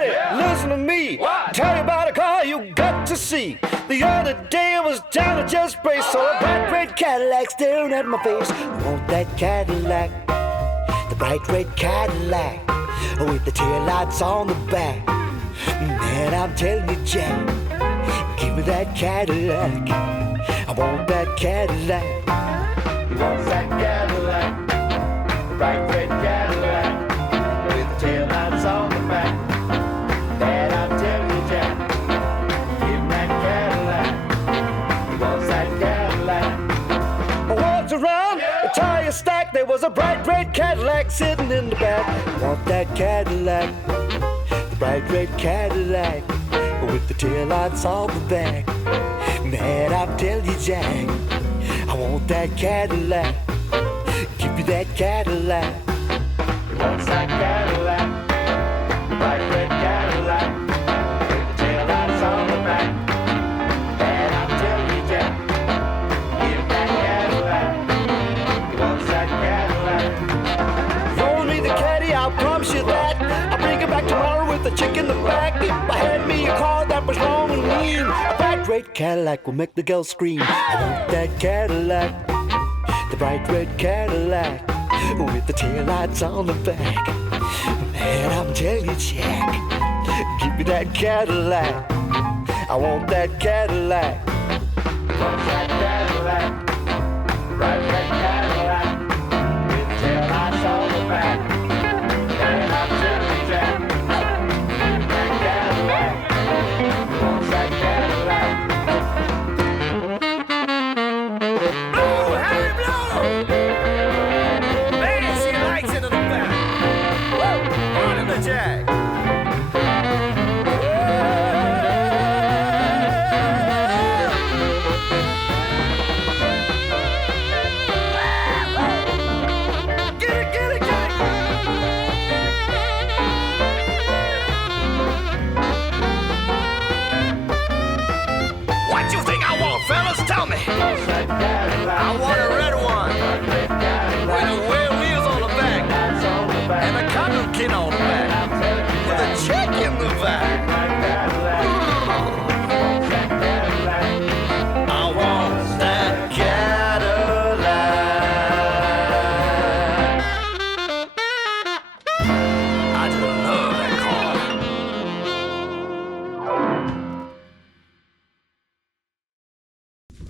Daddy, listen to me. Tell you about a car you got to see. The other day I was down at Just Brace, saw a bright red Cadillac staring at my face. I want that Cadillac, the bright red Cadillac, with the tail lights on the back. Man, I'm telling you, Jack, give me that Cadillac. I want that Cadillac. He wants that Cadillac, the bright red Cadillac, with the tail lights on the back. Dad, I'm telling you, Jack, give him that Cadillac. He wants that Cadillac. I walked around the tire stack. There was a bright red Cadillac sitting in the back. I want that Cadillac, the bright red Cadillac, with the tail lights on the back. Man, I'm telling you, Jack, I want that Cadillac. Give me that Cadillac. He wants that Cadillac, bright red Cadillac, with the tail lights on the back. Man, I'm telling you, Jack, give him that Cadillac. He wants that Cadillac. Roll me the caddy, I'll promise you that. I'll bring it back tomorrow with a chick in the back. If I had me a car that was long and lean, a bright red Cadillac will make the girl scream. I want that Cadillac, the bright red Cadillac, with the taillights on the back. Man, I'm telling you, Jack, give me that Cadillac. I want that Cadillac. I want that Cadillac, the bright red Cadillac, with the taillights on the back. Man, I'm telling you, Jack, give me that Cadillac. I want that Cadillac. Blow, Harry, blow! Man, she likes it in the back. Woo! On in the jack. Get it, get it, get it! What you think I want, fellas? Tell me. I want a red one with the wheel wheels on the back and a cotton kid on the back with a check in the back. I want that Cadillac. I just love that car.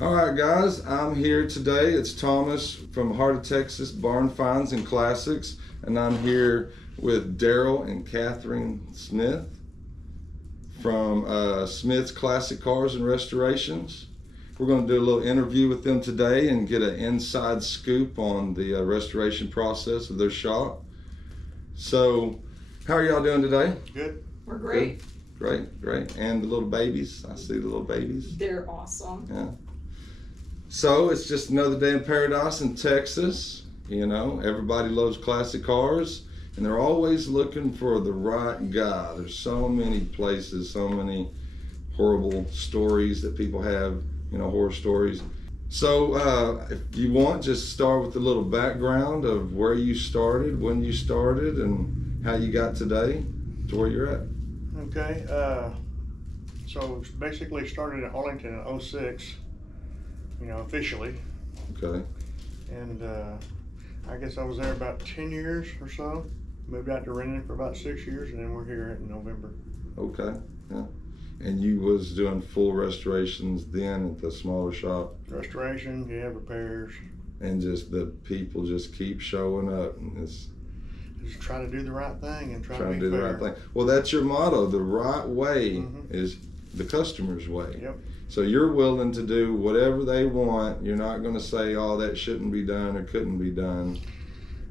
All right, guys, I'm here today. It's Thomas from Heart of Texas Barn Finds and Classics, and I'm here with Darrel and Katherine Smith from Smith's Classic Cars and Restorations. We're going to do a little interview with them today and get an inside scoop on the restoration process of their shop. So, how are y'all doing today? Good. We're great. Great, great. And the little babies? I see the little babies. They're awesome. Yeah. So it's just another day in paradise in Texas. You know, everybody loves classic cars, and they're always looking for the right guy. There's so many places, so many horrible stories that people have, you know, horror stories. So if you want, just start with a little background of where you started, when you started, and how you got today to where you're at. Okay. So basically started in Arlington in 06, you know, officially. Okay. And I guess I was there about 10 years or so. Moved out to Renton for about 6 years, and then we're here in November. Okay. Yeah. And you was doing full restorations then at the smaller shop? Restoration, yeah, repairs. And just the people just keep showing up, and it's Just try to do the right thing and try to trying be to do fair. the right thing. Well, that's your motto. The right way Mhm. is the customer's way. Yep. So you're willing to do whatever they want. You're not going to say, oh, that shouldn't be done or couldn't be done,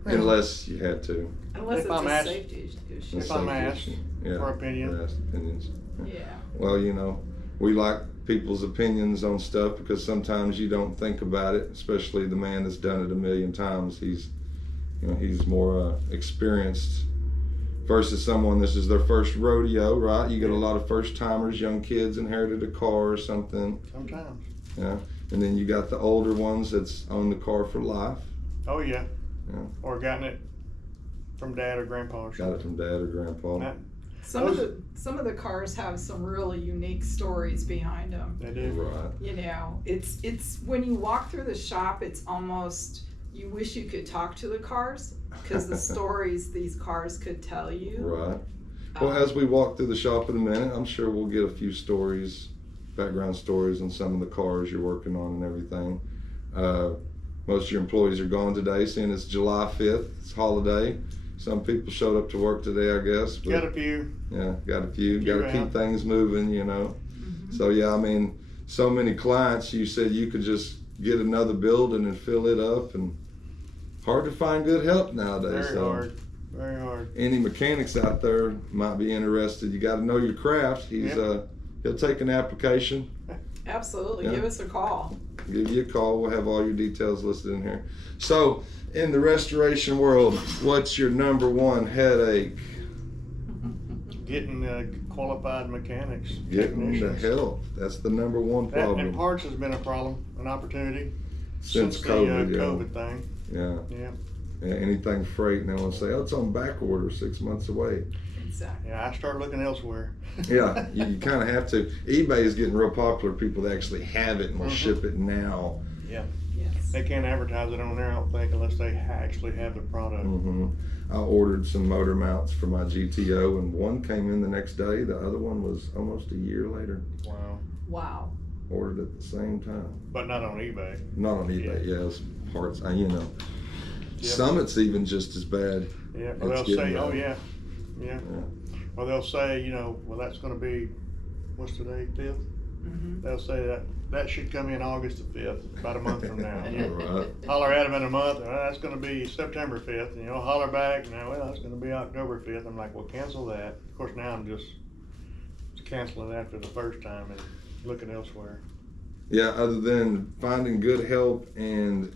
unless you had to. Unless If it's I'm a asked- safety issue. If I'm asked Safety issue. for opinion. We're asked opinions. Yeah. Well, you know, we like people's opinions on stuff because sometimes you don't think about it, especially the man that's done it a million times. He's more experienced versus someone this is their first rodeo, right? You get a lot of first timers, young kids inherited a car or something, Sometimes. yeah. And then you got the older ones that's owned the car for life. Oh yeah. Yeah. Or gotten it from dad or grandpa or Got something. it from dad or grandpa. Not, Some of the cars have some really unique stories behind them. They do. Right. You know, it's when you walk through the shop, it's almost you wish you could talk to the cars because the stories these cars could tell you. Right. Well, as we walk through the shop in a minute, I'm sure we'll get a few stories, background stories on some of the cars you're working on and everything. Most of your employees are gone today, seeing it's July 5th. It's holiday. Some people showed up to work today, I guess. But, Got a few. Yeah, got a few. Got to out. keep things moving, you know. Mm-hmm. So, yeah, I mean, so many clients, you said you could just get another building and fill it up, and hard to find good help nowadays. Very hard. Very hard. Any mechanics out there might be interested. You got to know your craft. He'll take an application, Absolutely, Yeah. give us a call. give you a call. We'll have all your details listed in here. So, in the restoration world, what's your number one headache? Getting qualified mechanics. Getting the technicians. help. That's the number one That, and problem parts has been a problem, an opportunity since the COVID. COVID thing. Yeah. Yeah. Yeah, anything freight, and they want to say, oh, it's on back order 6 months away. Exactly. Yeah, I start looking elsewhere. Yeah, you kind of have to. eBay is getting real popular. People that actually have it and will Mhm. ship it now. Yeah. Yes. They can't advertise it on there, I don't think, unless they actually have the product. I ordered some motor mounts for my GTO, and one came in the next day. The other one was almost a year later. Wow. Wow. Ordered at the same time. But not on eBay. Not on eBay. Yeah, it's parts. You know, Yep. Summit's even just as bad. Yeah, It's or they'll getting say, oh bad. yeah, yeah. Or they'll say, well, that's gonna be, what's today, 5th? Mm-hmm. They'll say that should come in August the 5th, about a month from now. You Right. holler at them in a month, that's gonna be September 5th, and holler back, now, well, it's gonna be October 5th. I'm like, well, cancel that. Of course, now I'm just canceling after the first time and looking elsewhere. Yeah, other than finding good help and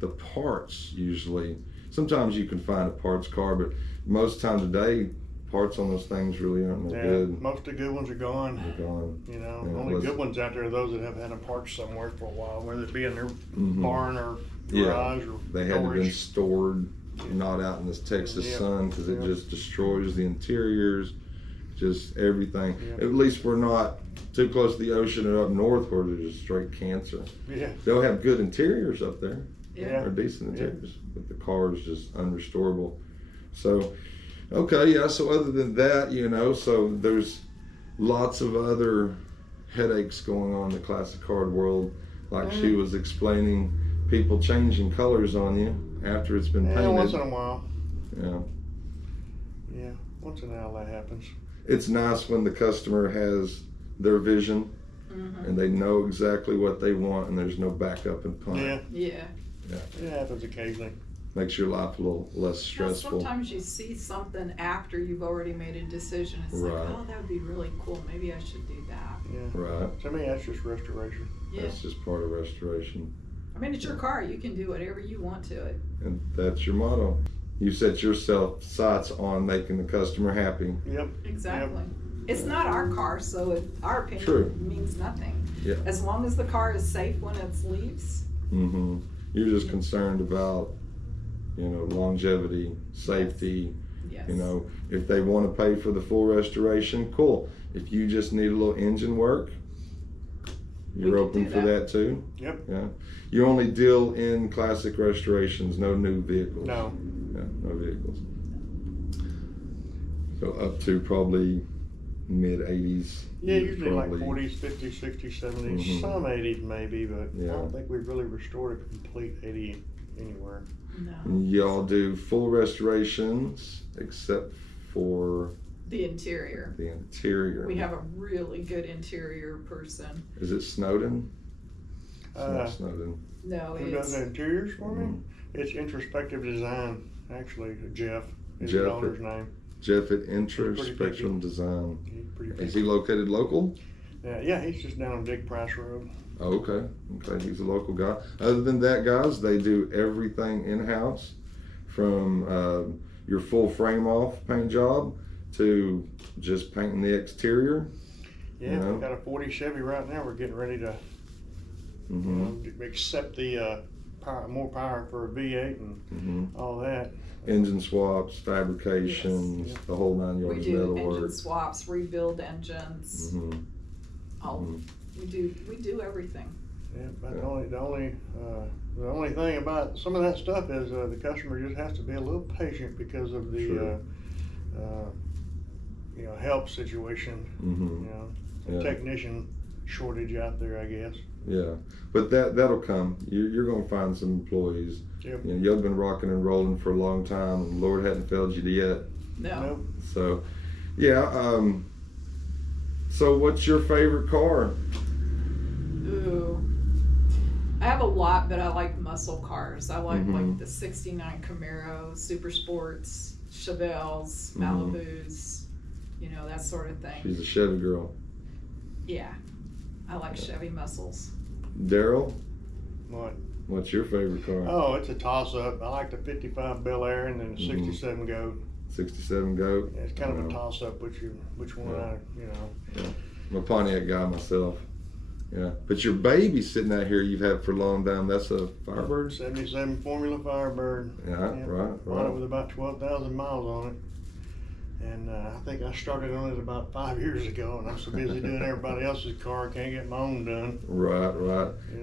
the parts, usually. Sometimes you can find a parts car, but most time today, parts on those things really aren't that Yeah, good. most of the good ones are gone. They're gone. Yeah, Only let's- good ones out there are those that have had a parts somewhere for a while, whether it be in their Mhm. barn or Yeah, garage or They had to been storage. stored, not out in this Texas Yep. sun, because it Yep. just destroys the interiors, just everything. Yep. At least we're not too close to the ocean or up north where there's just straight cancer. Yeah, They'll have good interiors up there, yeah. or decent Yeah. interiors, but the car is just unrestorable. So, okay, yeah, so other than that, so there's lots of other headaches going on in the classic car world. Like she was explaining, people changing colors on you after it's been Yeah, once in painted. a while. Yeah. Yeah, once in a while that happens. It's nice when the customer has their vision Mm-hmm. and they know exactly what they want and there's no backup and plan. Yeah, Yeah. it happens occasionally. Makes your life a little less Well, stressful. sometimes you see something after you've already made a decision. It's like, Right. oh, that would be really cool. Maybe I should do that. Yeah. Right. To me, that's just restoration. Yeah. That's just part of restoration. I mean, it's your car. You can do whatever you want to it. And that's your motto. You set yourself sights on making the customer happy. Yep. Exactly. It's not our car, so our opinion True. means nothing. Yeah. As long as the car is safe when it leaves. Mm-hmm. You're just concerned about, longevity, safety. Yes. If they want to pay for the full restoration, cool. If you just need a little engine work, you're can open do for that. that too. Yep. Yeah. You only deal in classic restorations, no new vehicles. No. Yeah, no vehicles. So up to probably mid 80s. Yeah, usually like probably- 40s, 50s, 60s, 70s, Mhm. some 80s maybe, but I Yeah. don't think we've really restored a complete 80 anywhere. No. Y'all do full restorations except for The interior. the interior. We have a really good interior person. Is it Snowden? It's Uh, not Snowden. No, Who does it's the interiors for me? Mhm. It's Introspective Design, actually. Jeff is Jeff. the owner's name. Jeff at pretty Introspectrum Design. He's pretty Is big. he located local? Yeah, he's just down on Big Price Road. Oh, okay. Okay, he's a local guy. Other than that, guys, they do everything in-house, from your full frame-off paint job to just painting the exterior. Yeah, You know? we've got a 40 Chevy right now. We're getting ready to Mm-hmm. accept the more power for a V8 and Mm-hmm. all that. Engine swaps, fabrications, Yes. the whole 9 We yards, do metal engine work. swaps, rebuild engines, Mm-hmm. all, we do everything. Yeah, but Yeah. the only thing about some of that stuff is the customer just has to be a little patient because of the Sure. help situation. Mm-hmm. Yeah. Technician shortage out there, I guess. Yeah, but that'll come. You're gonna find some employees. Yep. You've been rocking and rolling for a long time, and Lord hadn't failed you yet. No. Nope. So, yeah. So, what's your favorite car? Ooh. I have a lot, but I like muscle cars. I like Mhm. like the '69 Camaro, Super Sports, Chevelles, Malibus, that sort of thing. She's a Chevy girl. Yeah, I like Chevy muscles. Darrel, What? what's your favorite car? Oh, it's a toss-up. I like the 55 Bel Air and then the 67 Goat. 67 Goat. It's kind of a Wow. toss-up which one Yeah. I'm a Pontiac guy myself. Yeah, but your baby sitting out here you've had for a long time. That's a Firebird. 77 Formula Firebird. Yeah, Yeah, right. Bought it with about 12,000 miles on it. And I think I started on it about 5 years ago, and I'm so busy doing everybody else's car, I can't get my own done. Right. You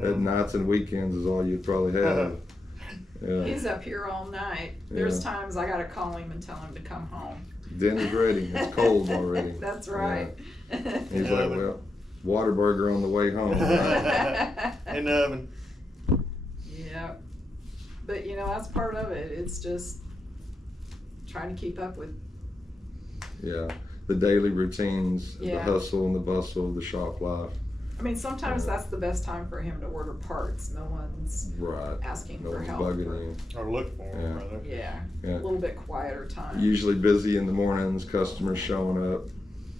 know? At nights and weekends is all you'd probably have. Yeah. He's up here all night. There's times I gotta call him and tell him to come home. Dinner's ready. It's cold already. That's right. He's like, well, Whataburger on the way home. Right? In the oven. Yeah. But that's part of it. It's just trying to keep up with. Yeah, the daily routines, the Yeah. hustle and the bustle of the shop life. I mean, sometimes that's the best time for him to order parts. No one's Right. asking No for one's help. bugging or- you. Or look for them, Yeah. brother. Yeah. Yeah. A little bit quieter time. Usually busy in the mornings, customers showing up,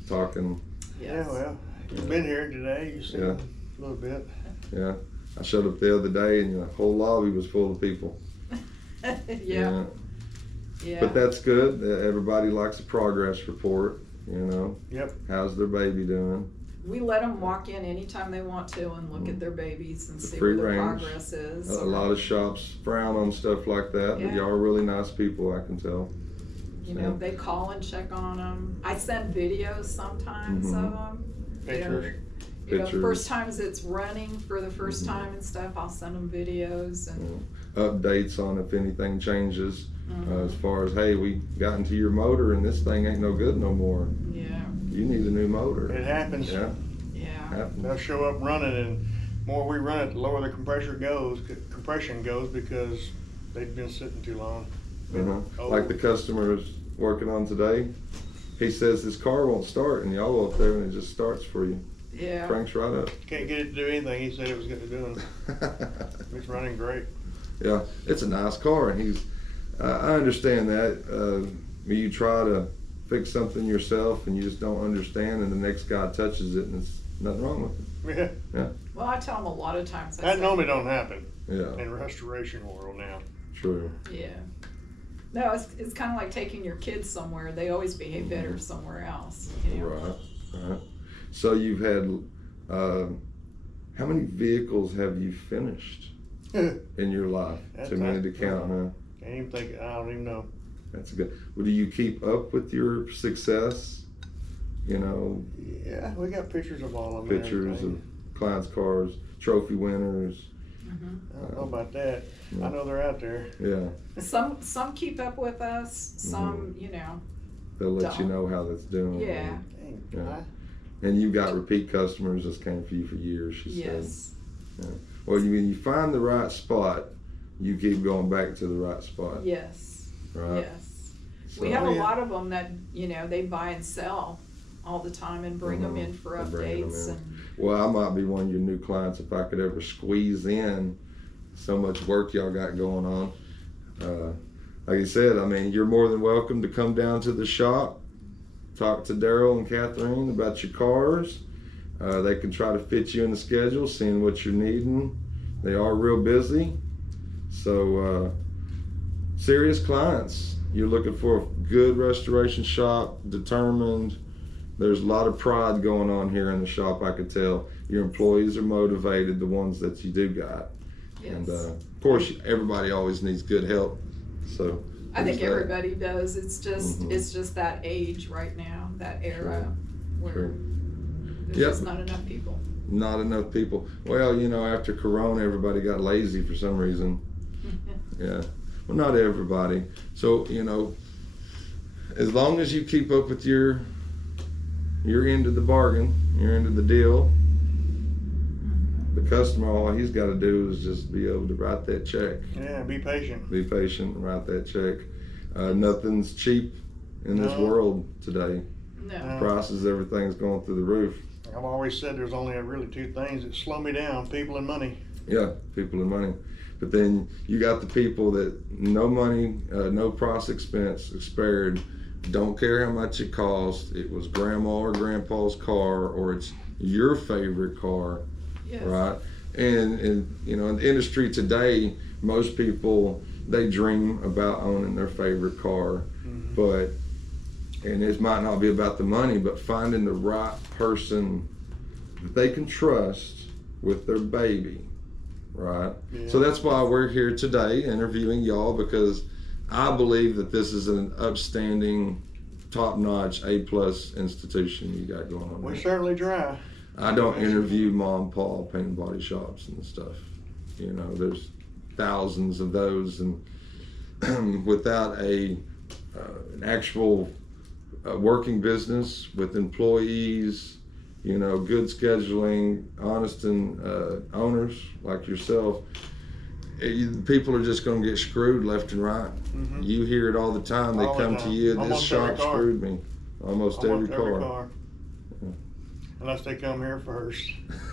talking. Yes. Yeah, well, you've been here today, you've seen Yeah. a little bit. Yeah, I showed up the other day and the whole lobby was full of people. Yeah. Yeah. But that's good. Everybody likes a progress report. Yep. How's their baby doing? We let them walk in anytime they want to and look at their babies and The see free what their range. progress is. A lot of shops frown on stuff like that, but Yeah. y'all are really nice people, I can tell. They call and check on them. I send videos sometimes of them. Pictures. Pictures. First times it's running for the first time and stuff, I'll send them videos and. Updates on if anything changes. Mhm. As far as, hey, we got into your motor and this thing ain't no good no more. Yeah. You need a new motor. It happens. Yeah, Yeah. happens. They'll show up running, and the more we run it, the lower the compression goes because they've been sitting too long. Oh. Like the customer is working on today. He says his car won't start, and y'all go up there and it just starts for you. Yeah. Cranks right up. Can't get it to do anything he said it was going to do. It's running great. Yeah, it's a nice car, and I understand that. You try to fix something yourself, and you just don't understand, and the next guy touches it, and there's nothing wrong with it. Yeah. Well, I tell them a lot of times. I That say, normally don't happen Yeah, in restoration world now. true. Yeah. No, it's kind of like taking your kids somewhere. They always behave better somewhere else. Right. So you've had, how many vehicles have you finished in your life? That's Too many not- to count, huh? Can't even think. I don't even know. That's good. Well, do you keep up with your success? Yeah, we got pictures of all of them. and Pictures of everything. clients' cars, trophy winners. I don't know about that. I know they're out there. Yeah, Some keep up with us. Some, they'll let you Don't. know how that's doing. Yeah. Dang, Yeah. And you've got repeat customers that's came for you for years, she said. Yes. Well, when you find the right spot, you keep going back to the right spot, Yes. right? Yes. So- We have Oh, a yeah. lot of them that, they buy and sell all the time and bring them in for They bring 'em updates in. and. Well, I might be one of your new clients if I could ever squeeze in so much work y'all got going on. Like you said, I mean, you're more than welcome to come down to the shop, talk to Darrel and Katherine about your cars. They can try to fit you in the schedule, seeing what you're needing. They are real busy. So, serious clients. You're looking for a good restoration shop, determined. There's a lot of pride going on here in the shop, I could tell. Your employees are motivated, the ones that you do got. Yes. And of course, everybody always needs good help. So I think there's that. everybody does. It's just it's just that age right now, that era where Sure. there's Yep. just not enough people. Not enough people. Well, you know, after Corona, everybody got lazy for some reason. Yeah. Well, not everybody. So, you know, as long as you keep up with your end of the bargain, your end of the deal, the customer, all he's got to do is just be able to write that check. Yeah, be patient. Be patient and write that check. Nothing's cheap in this No. world today. No. Prices, everything's going through the roof. I've always said there's only really two things that slow me down: people and money. Yeah, people and money. But then you got the people that no money, no price expense spared, don't care how much it costs. It was grandma or grandpa's car, or it's your favorite car, Yes. right? And you know, in the industry today, most people, they dream about owning their favorite car, but and it might not be about the money, but finding the right person that they can trust with their baby, right? Yeah. So that's why we're here today interviewing y'all, because I believe that this is an upstanding, top-notch, A+ institution you got going on We there. certainly try. I don't interview mom and pa paint and body shops and stuff. You know, there's thousands of those, and without an actual working business with employees, you know, good scheduling, honest and owners like yourself, people are just going to get screwed left and right. You hear it all the time. They All the come to time. you, this Almost every shop car. screwed me. Almost every car. Unless they come here first.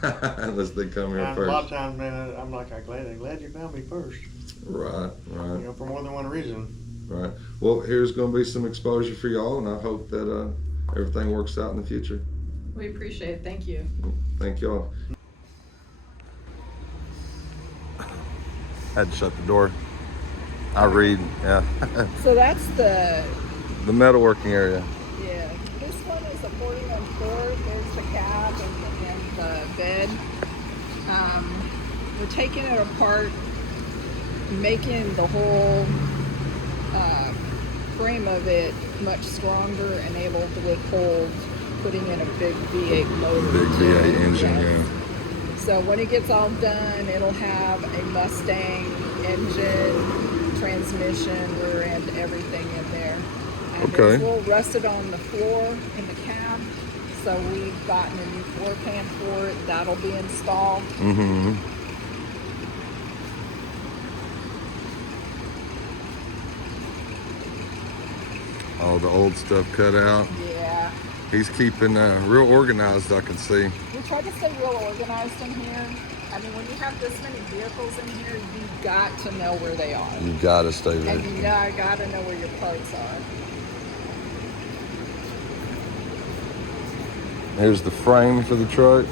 Unless they come here And a lot of first. times, man, I'm like, I'm glad you found me first. Right, right. You know, for more than one reason. Right. Well, here's going to be some exposure for y'all, and I hope that everything works out in the future. We appreciate it. Thank you. Thank y'all. Had to shut the door. I read, yeah. So that's the The metalworking area. Yeah, this one is a 41 There's the cab and the bed. We're taking it apart, making the whole frame of it much stronger and able to withhold putting in a big V8 motor. Big V8 engine, Yes. yeah. So when it gets all done, it'll have a Mustang engine, transmission, rear end, everything in there. And Okay. there's a little rusted on the floor in the cab. So we've gotten a new floor pan for it. That'll be installed. Mm-hmm. All the old stuff cut out. Yeah. He's keeping real organized, I can see. We try to stay real organized in here. I mean, when you have this many vehicles in here, you've got to know where they are. You gotta stay there. And you gotta know where your parts are. Here's the frame for the truck.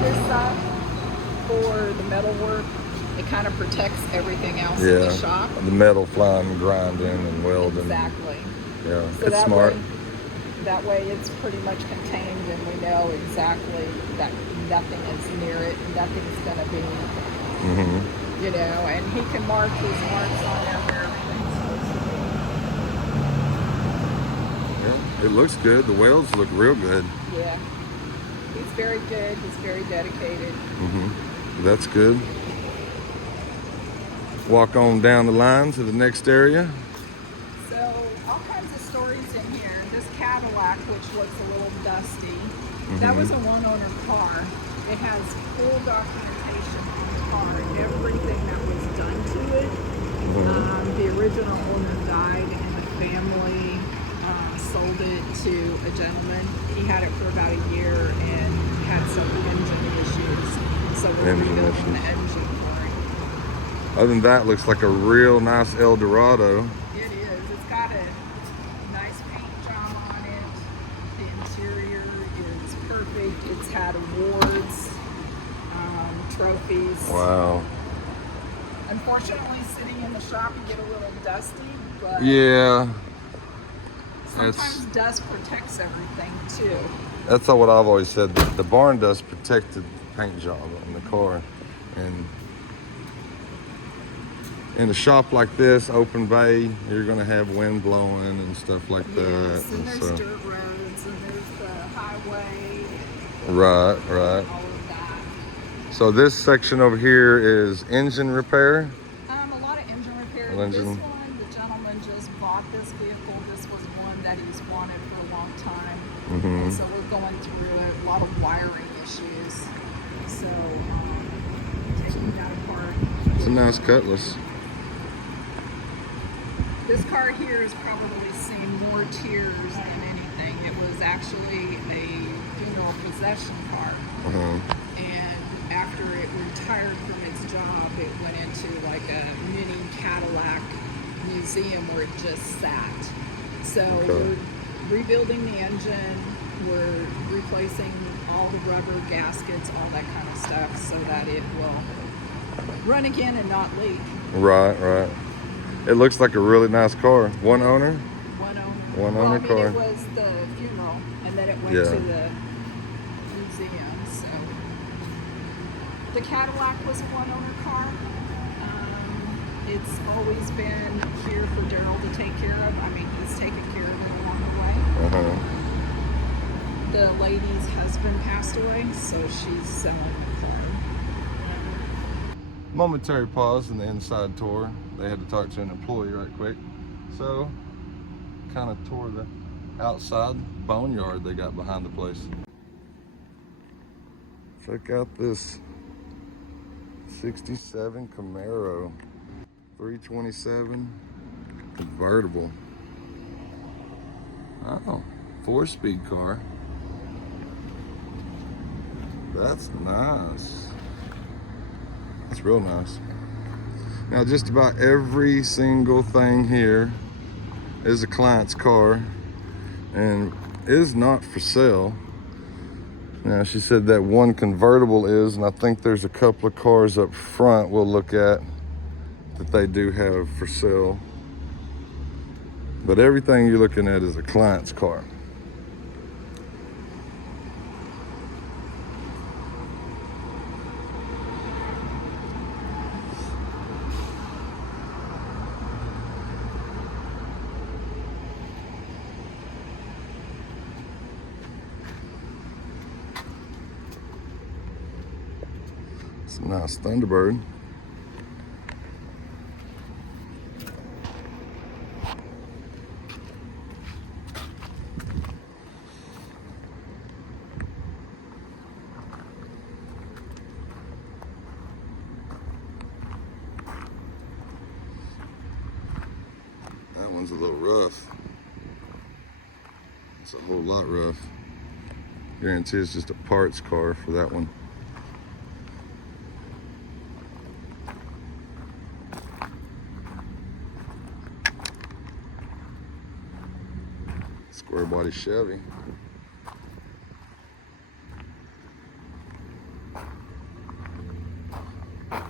This up for the metal work, it kind of protects everything else in the shop. The metal flying, grinding, and welding. Exactly. Yeah, So it's smart. That way it's pretty much contained and we know exactly that nothing is near it, nothing's gonna be, Mm-hmm. you know, and he can mark his marks on there where everything's Yeah, it looks good. The welds look real good. Yeah. He's very good, he's very dedicated. Mm-hmm. That's good. Walk on down the line to the next area. So all kinds of stories in here. This Cadillac, which looks a little dusty, that was a one-owner car. It has full documentation on the car, everything that was done to it. The original owner died, and the family sold it to a gentleman. He had it for about a year and had some engine issues, so we're Engine rebuilding the issues. engine for him. Other than that, looks like a real nice Eldorado. It is. It's got a nice paint job on it. The interior is perfect. It's had awards, trophies. Wow. Unfortunately, sitting in the shop, you get a little dusty, but Yeah, sometimes dust protects everything too. that's what I've always said. The barn dust protected paint job on the car. And in a shop like this, open bay, you're gonna have wind blowing and stuff like that. Yes, and there's dirt roads, and there's the highway. Right. All of that. So this section over here is engine repair. A lot of engine repair. Engine. This one, the gentleman just bought this vehicle. This was one that he's wanted for a long time. And so we're going through it, a lot of wiring issues. So taking that apart. It's a nice Cutlass. This car here has probably seen more tears than anything. It was actually a funeral procession car. And after it retired from its job, it went into like a mini Cadillac museum where it just sat. So we're rebuilding the engine, we're replacing all the rubber gaskets, all that kind of stuff, so that it will run again and not leak. Right. It looks like a really nice car. One owner? One owner car. It was the funeral, and then it went to the museum. So the Cadillac was a one owner car. It's always been here for Darrel to take care of. I mean, he's taken care of it along the way. The lady's husband passed away, so she's selling the car. Momentary pause in the inside tour. They had to talk to an employee right quick. So, kind of tore the outside boneyard they got behind the place. Check out this 67 Camaro, 327 convertible. Oh, 4-speed car. That's nice. That's real nice. Now, just about every single thing here is a client's car and is not for sale. Now, she said that one convertible is, and I think there's a couple of cars up front we'll look at that they do have for sale. But everything you're looking at is a client's car. Some nice Thunderbird. That one's a little rough. It's a whole lot rough. Guarantee it's just a parts car for that one. Square body Chevy.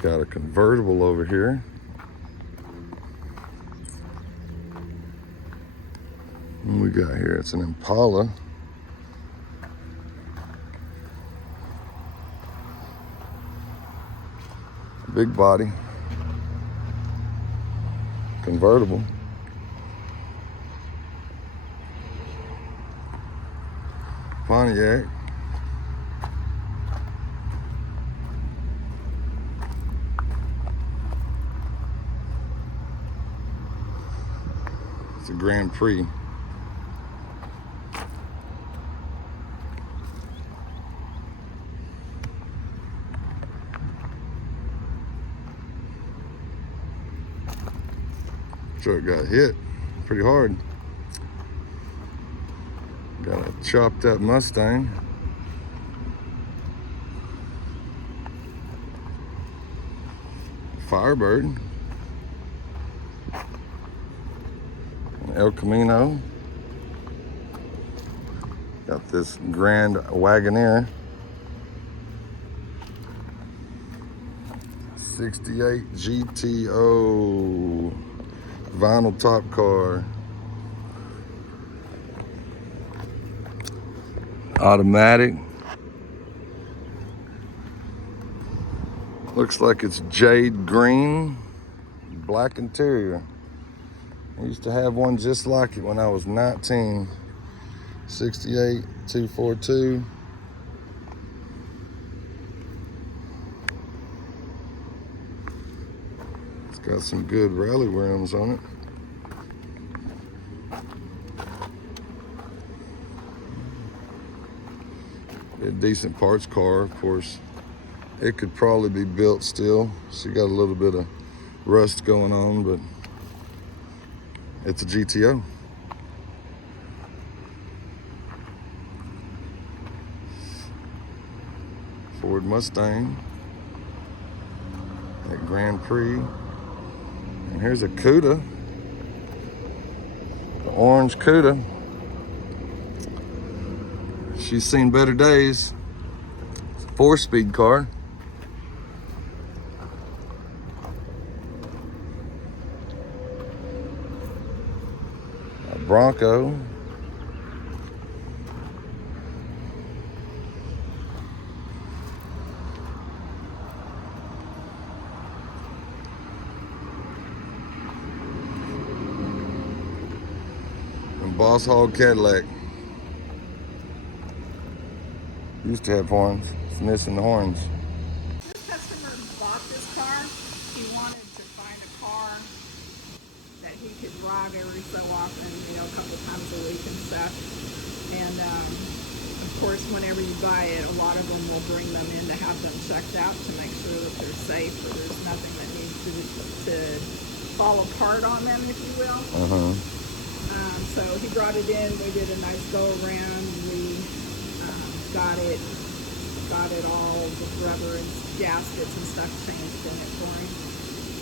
Got a convertible over here. What we got here? It's an Impala. Big body. Convertible. Pontiac. It's a Grand Prix. Truck got hit pretty hard. Got a chopped up Mustang. Firebird. An El Camino. Got this Grand Wagoneer. 68 GTO. Vinyl top car. Automatic. Looks like it's jade green, black interior. I used to have one just like it when I was 19. 68 242. It's got some good rally rims on it. A decent parts car, of course. It could probably be built still. She got a little bit of rust going on, but it's a GTO. Ford Mustang at Grand Prix. And here's a Cuda, the orange Cuda. She's seen better days. It's a 4-speed car. A Bronco. And Boss Hog Cadillac. Used to have horns. It's missing the horns. This customer bought this car. He wanted to find a car that he could drive every so often, you know, a couple times a week and stuff. And of course, whenever you buy it, a lot of them will bring them in to have them checked out to make sure that they're safe or there's nothing that needs to fall apart on them, if you will. So he brought it in. We did a nice go around. We got it all with rubber and gaskets and stuff changed in it for him.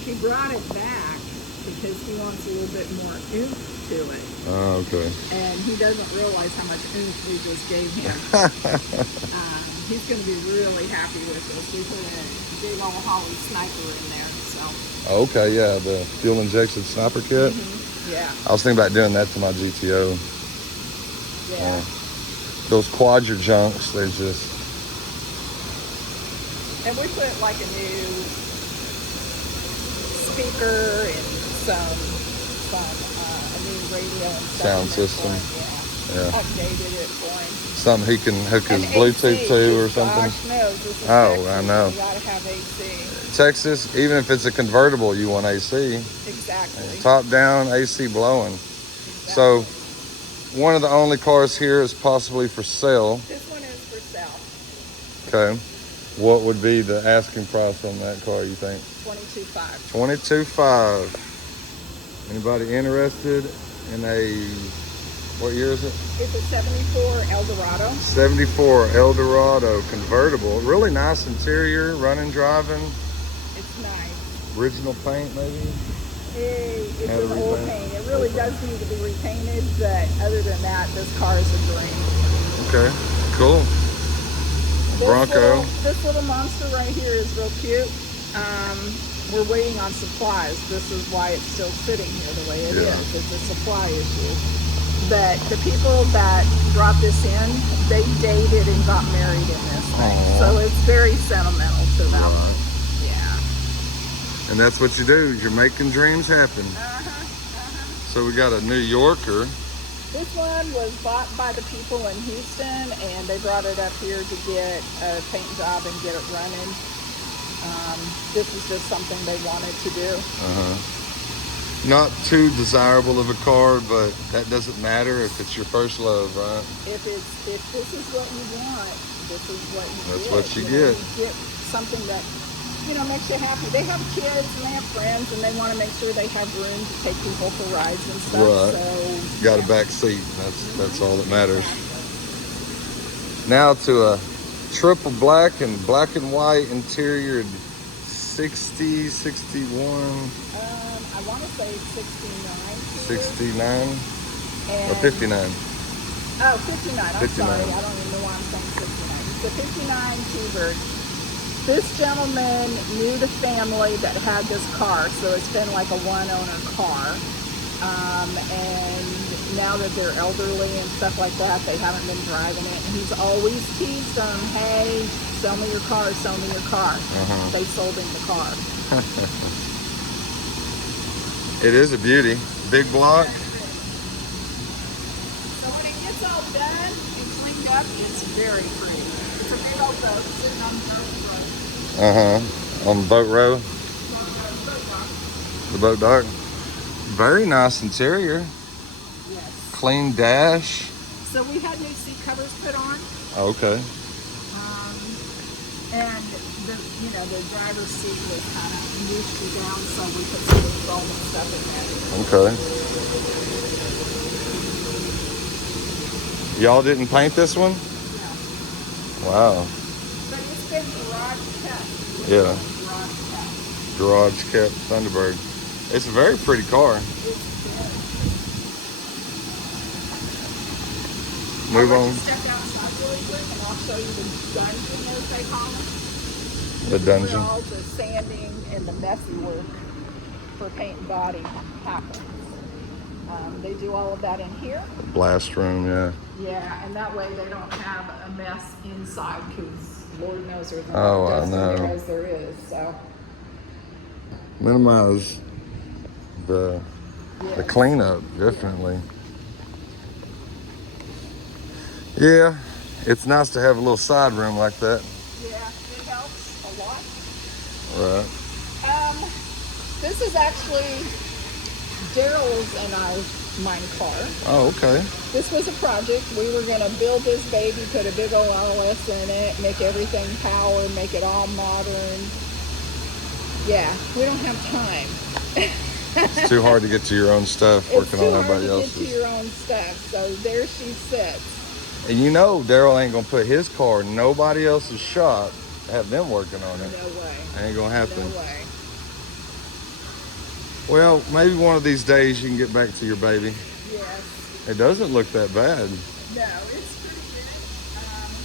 He brought it back because he wants a little bit more oomph to it. Oh, okay. And he doesn't realize how much oomph we just gave him. He's going to be really happy with this. We put a big old Holly sniper in there, so. Okay, yeah, the fuel injection sniper kit. Yeah. I was thinking about doing that to my GTO. Yeah. Those quadra junks, they're just. And we put like a new speaker and a new radio and stuff Sound in there system. for him. Yeah. Updated it for him. Something he can hook his And Bluetooth AC, to or something. Gosh knows, this is Oh, Texas, I know. You gotta have AC. Texas, even if it's a convertible, you want AC. Exactly. Top down, AC blowing. Exactly. So, one of the only cars here is possibly for sale. This one is for sale. Okay. What would be the asking price on that car, you think? $22,500. $22,500. Anybody interested in a, what year is it? It's a 74 Eldorado. 74 Eldorado convertible. Really nice interior, running, driving. It's nice. Original paint, maybe? It's Had an it old repainted. paint. It really does need to be repainted, but other than that, this car is a dream. Okay, cool. Bronco. This little monster right here is real cute. We're waiting on supplies. This is why it's still sitting here the way it is. It's a supply issue. But the people that brought this in, they dated and got married in this thing. Aww. So it's very sentimental to them. Right. Yeah. And that's what you do. You're making dreams happen. So we got a New Yorker. This one was bought by the people in Houston, and they brought it up here to get a paint job and get it running. This is just something they wanted to do. Not too desirable of a car, but that doesn't matter if it's your first love, right? If this is what you want, this is what you That's get. what you get. You get something that, you know, makes you happy. They have kids and they have friends, and they want to make sure they have room to take people for rides and stuff. Right. So Got a back seat. That's all that matters. Now to a triple black and white interior 60, 61, I want to say 69. 69, And, or 59. Oh, 59. I'm 59. sorry. I don't even know why I'm saying 59. It's a 59 T-Bird. This gentleman knew the family that had this car, so it's been like a one-owner car. And now that they're elderly and stuff like that, they haven't been driving it. And he's always teased them, hey, sell me your car, sell me your car. They sold him the car. It is a beauty. Big block. So when it gets all done and cleaned up, it's very pretty. It's a big old boat sitting on the road. On the boat row. Boat dock. The boat dock. Very nice interior. Yes. Clean dash. So we had new seat covers put on. Okay. And the driver's seat was kind of mushy down, so we put some foam and stuff in there. Okay. Y'all didn't paint this one? Yeah. Wow. But it's been garage kept. Yeah. Garage kept. Garage kept Thunderbird. It's a very pretty car. It's good. Move I'll on. let you step outside really quick and I'll show you the dungeon, as they call it. The dungeon. Where all the sanding and the messy work for paint and body happens. They do all of that in here. Blast room, yeah. Yeah, and that way they don't have a mess inside because Lord knows there's Oh, I dust in know. there as there is. So Minimize the yes. cleanup, definitely. Yeah, it's nice to have a little side room like that. Yeah, it helps a lot. Right. This is actually Darrel's and mine car. Oh, okay. This was a project. We were going to build this baby, put a big old LS in it, make everything power, make it all modern. Yeah, we don't have time. It's too hard to get to your own stuff working on everybody else's. It's too hard to get to else's. your own stuff. So there she sits. And you know Darrel ain't gonna put his car in nobody else's shop, have them working on it. No way. Ain't gonna happen. No way. Well, maybe one of these days you can get back to your baby. Yes. It doesn't look that bad. No, it's pretty good.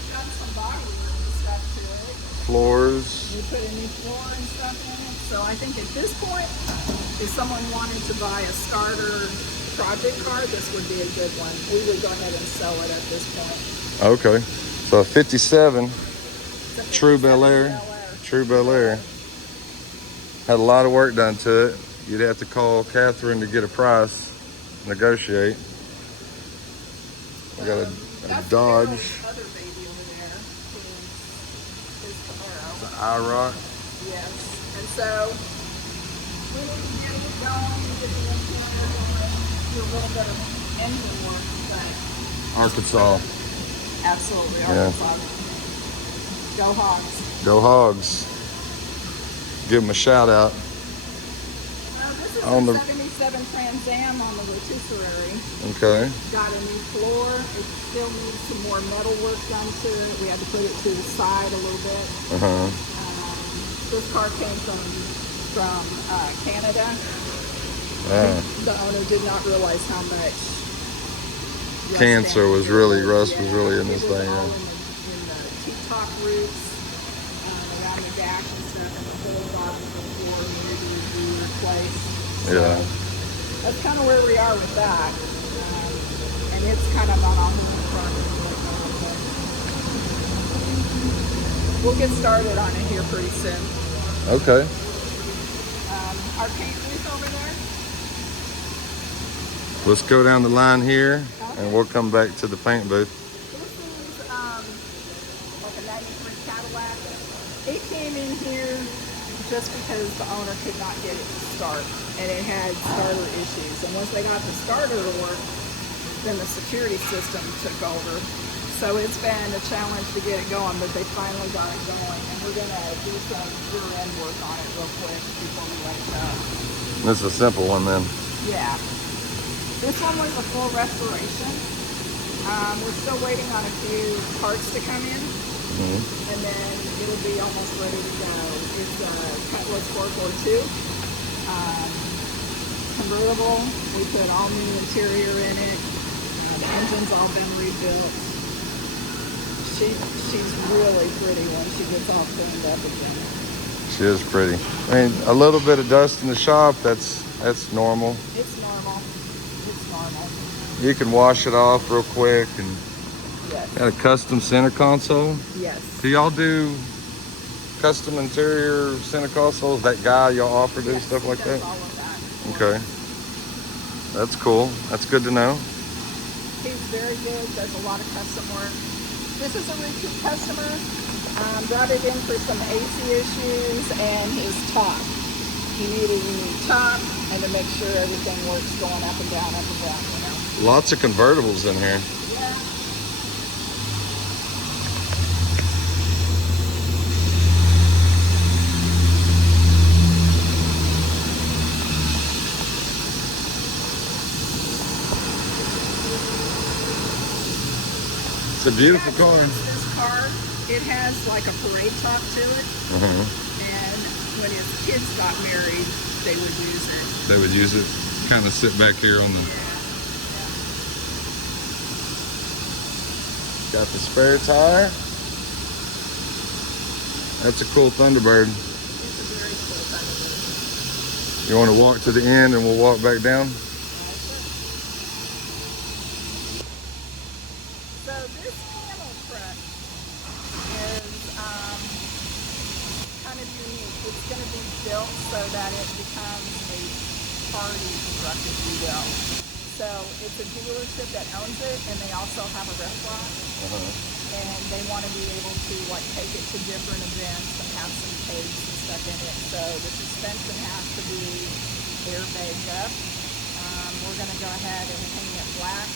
Got some body work and stuff to it. Floors. We put a new floor and stuff in it. So I think at this point, if someone wanted to buy a starter project car, this would be a good one. We would go ahead and sell it at this point. Okay. So a 57 It's a True 57 Bel Air. True Bel Air. Had a lot of work done to it. You'd have to call Katherine to get a price, negotiate. We got a That's Dodge. Darrel's other baby over there. His Camaro. IROC. Yes. And so we need to get it going and get the interior going, do a little bit of engine work, but Arkansas. absolutely Yeah. Arkansas. Go Hogs. Go Hogs. Give them a shout out. This is On a the- 77 Trans Am on the rotisserie. Okay. Got a new floor. It still needs some more metal work done to it. We had to put it to the side a little bit. This car came from Canada. The owner did not realize how much Cancer was really, rust was really in this it was thing. all Yeah. in the T-top roots, around the dash and stuff, and the whole bottom of the floor needed to be replaced. So Yeah. that's kind of where we are with that. And it's kind of not on the front. We'll get started on it here pretty soon. Okay. Our paint booth over there. Let's go down the line here and we'll come back to the paint booth. This is like a 93 Cadillac. It came in here just because the owner could not get it to start, and it had starter issues. And once they got the starter to work, then the security system took over. So it's been a challenge to get it going, but they finally got it going. And we're gonna do some rear end work on it real quick before we let it go. This is a simple one then. Yeah. This one was a full restoration. We're still waiting on a few parts to come in, and then it'll be almost ready to go. It's a Cutlass 442 convertible. We put all new interior in it. The engine's all been rebuilt. She's really pretty when she gets all cleaned up again. She is pretty. I mean, a little bit of dust in the shop, that's normal. It's normal. It's normal. You can wash it off real quick, and Yes. got a custom center console. Yes. Do y'all do custom interior center consoles? That guy y'all offer do Yes, stuff like he does that? all of that. Okay. That's cool. That's good to know. He's very good, does a lot of custom work. This is a repeat customer. Brought it in for some AC issues and his top. He needed a new top and to make sure everything works going up and down, you know. Lots of convertibles in here. Yeah. It's a beautiful car. This car, it has like a parade top to it. Uh-huh. And when his kids got married, they would use it. They would use it, kind of sit back here on the. Got the spare tire. That's a cool Thunderbird. It's a very cool Thunderbird. You want to walk to the end and we'll walk back down? So this panel front is kind of unique. It's going to be built so that it becomes a party truck, if you will. So it's a dealership that owns it, and they also have a restaurant. And they want to be able to like take it to different events and have some cakes and stuff in it. So the suspension has to be air bagged up. We're going to go ahead and paint it black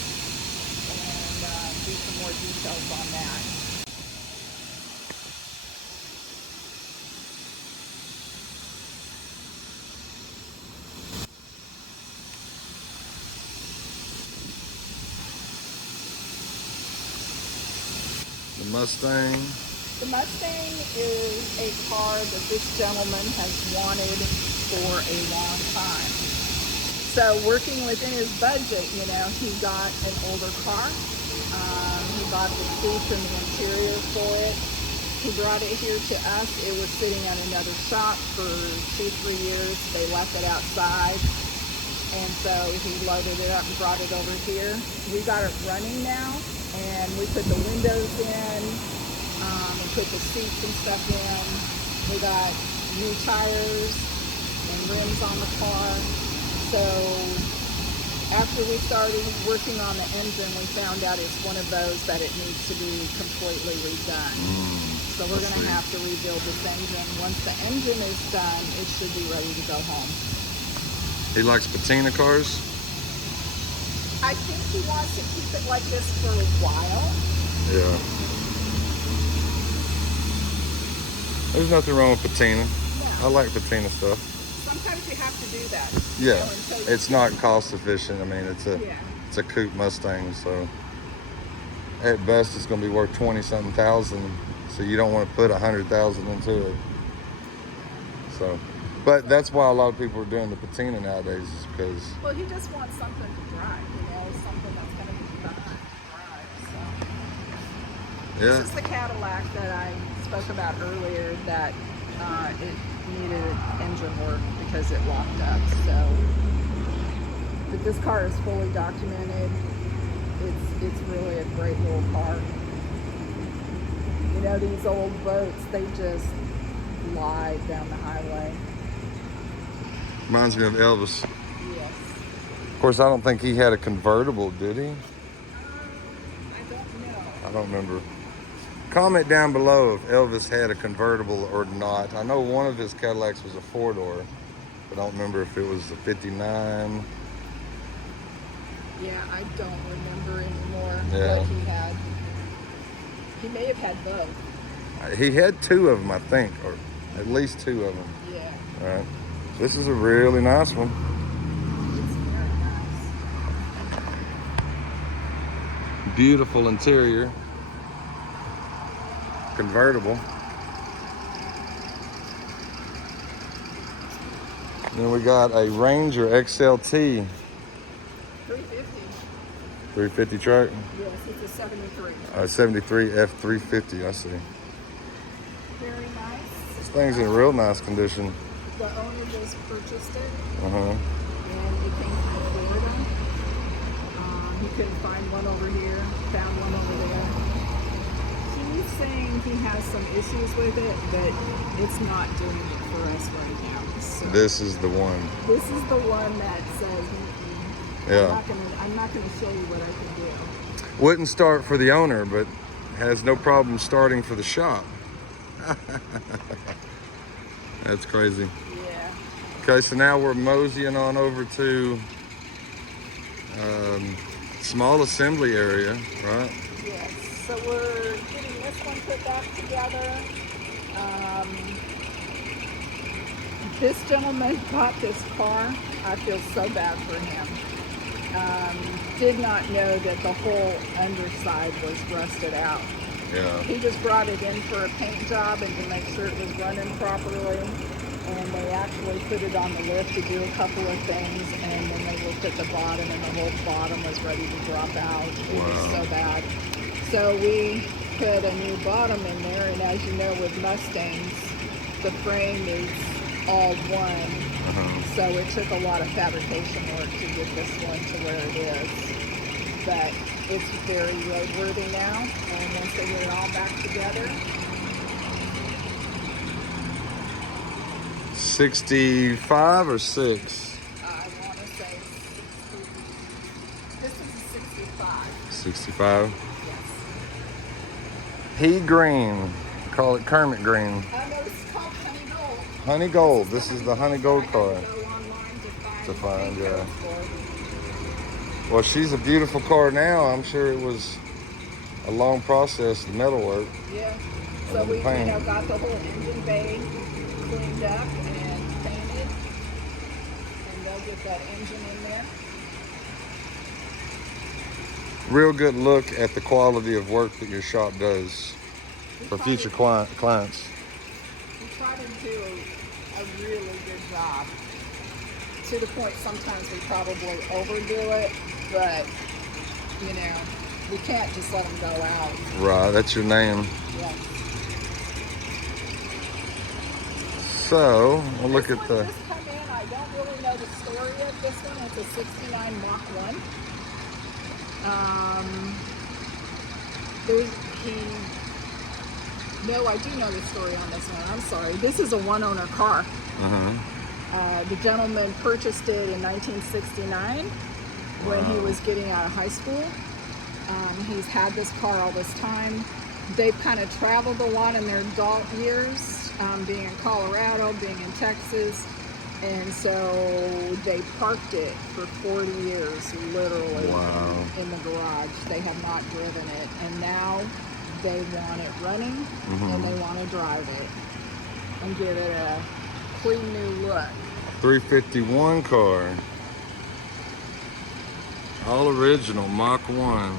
and do some more details on that. The Mustang. The Mustang is a car that this gentleman has wanted for a long time. So working within his budget, you know, he got an older car. He bought the seats and the interior for it. He brought it here to us. It was sitting at another shop for 2-3 years. They left it outside. And so he loaded it up and brought it over here. We got it running now, and we put the windows in, and put the seats and stuff in. We got new tires and rims on the car. So after we started working on the engine, we found out it's one of those that it needs to be completely redone. So we're going to have to rebuild this engine. Once the engine is done, it should be ready to go home. He likes patina cars. I think he wants to keep it like this for a while. Yeah. There's nothing wrong with patina. No. I like patina stuff. Sometimes you have to do that. Yeah, until you- it's not cost efficient. I mean, it's a Yeah. it's a coupe Mustang, so at best it's going to be worth 20-something thousand. So you don't want to put 100,000 into it. So, but that's why a lot of people are doing the patina nowadays, is because Well, he just wants something to drive, you know, something that's going to be fun to drive. So yeah, this is the Cadillac that I spoke about earlier that it needed engine work because it locked up. So, but this car is fully documented. It's really a great little car. You know, these old boats, they just glide down the highway. reminds me of Elvis. Yes. Of course, I don't think he had a convertible, did he? I don't know. I don't remember. Comment down below if Elvis had a convertible or not. I know one of his Cadillacs was a 4-door, but I don't remember if it was a 59. Yeah, I don't remember anymore Yeah. what he had. He may have had both. He had 2 of them, I think, or at least 2 of them. Yeah. All right. This is a really nice one. It's very nice. Beautiful interior. Convertible. Then we got a Ranger XLT 350. 350 truck. Yes, it's a 73. 73 F350, I see. Very nice. This thing's in real nice condition. The owner just purchased it, Uh-huh. and it came from Florida. He couldn't find one over here, found one over there. He's saying he has some issues with it, but it's not doing it for us right now. So This is the one. this is the one that says, Yeah. I'm not gonna show you what I can do. Wouldn't start for the owner, but has no problem starting for the shop. That's crazy. Yeah. Okay, so now we're moseying on over to small assembly area, right? Yes. So we're getting this one put back together. This gentleman bought this car. I feel so bad for him. Did not know that the whole underside was rusted out. Yeah. He just brought it in for a paint job and to make sure it was running properly. And they actually put it on the lift to do a couple of things. And then they looked at the bottom and the whole bottom was ready to drop out. It was so bad. So we put a new bottom in there. And as you know, with Mustangs, the frame is all one. So it took a lot of fabrication work to get this one to where it is. But it's very roadworthy now, and once they get it all back together. 65 or 6? I want to say 60. This is a 65. 65. Yes. Pea green. Call it Kermit green. I know it's called Honey Gold. Honey gold. This is the honey gold car. I had to go online To find, paint yeah. codes for it. Well, she's a beautiful car now. I'm sure it was a long process, the metal work. Yeah. And So then we, the paint. got the whole engine bay cleaned up and painted, and they'll get that engine in there. Real good look at the quality of work that your shop does for future clients. We try to do a really good job. To the point sometimes we probably overdo it, but we can't just let them go out. Right, that's your name. Yeah. So, we'll look This at one the... just come in. I don't really know the story of this one. It's a 69 Mach 1. No, I do know the story on this one. I'm sorry. This is a one-owner car. The gentleman purchased it in 1969 when he was getting out of high school. He's had this car all this time. They've kind of traveled a lot in their adult years, being in Colorado, being in Texas. And so they parked it for 40 years, literally, in the garage. They have not driven it. And now they want it running, and they want to drive it and give it a clean new look. 351 car. All original, Mach 1.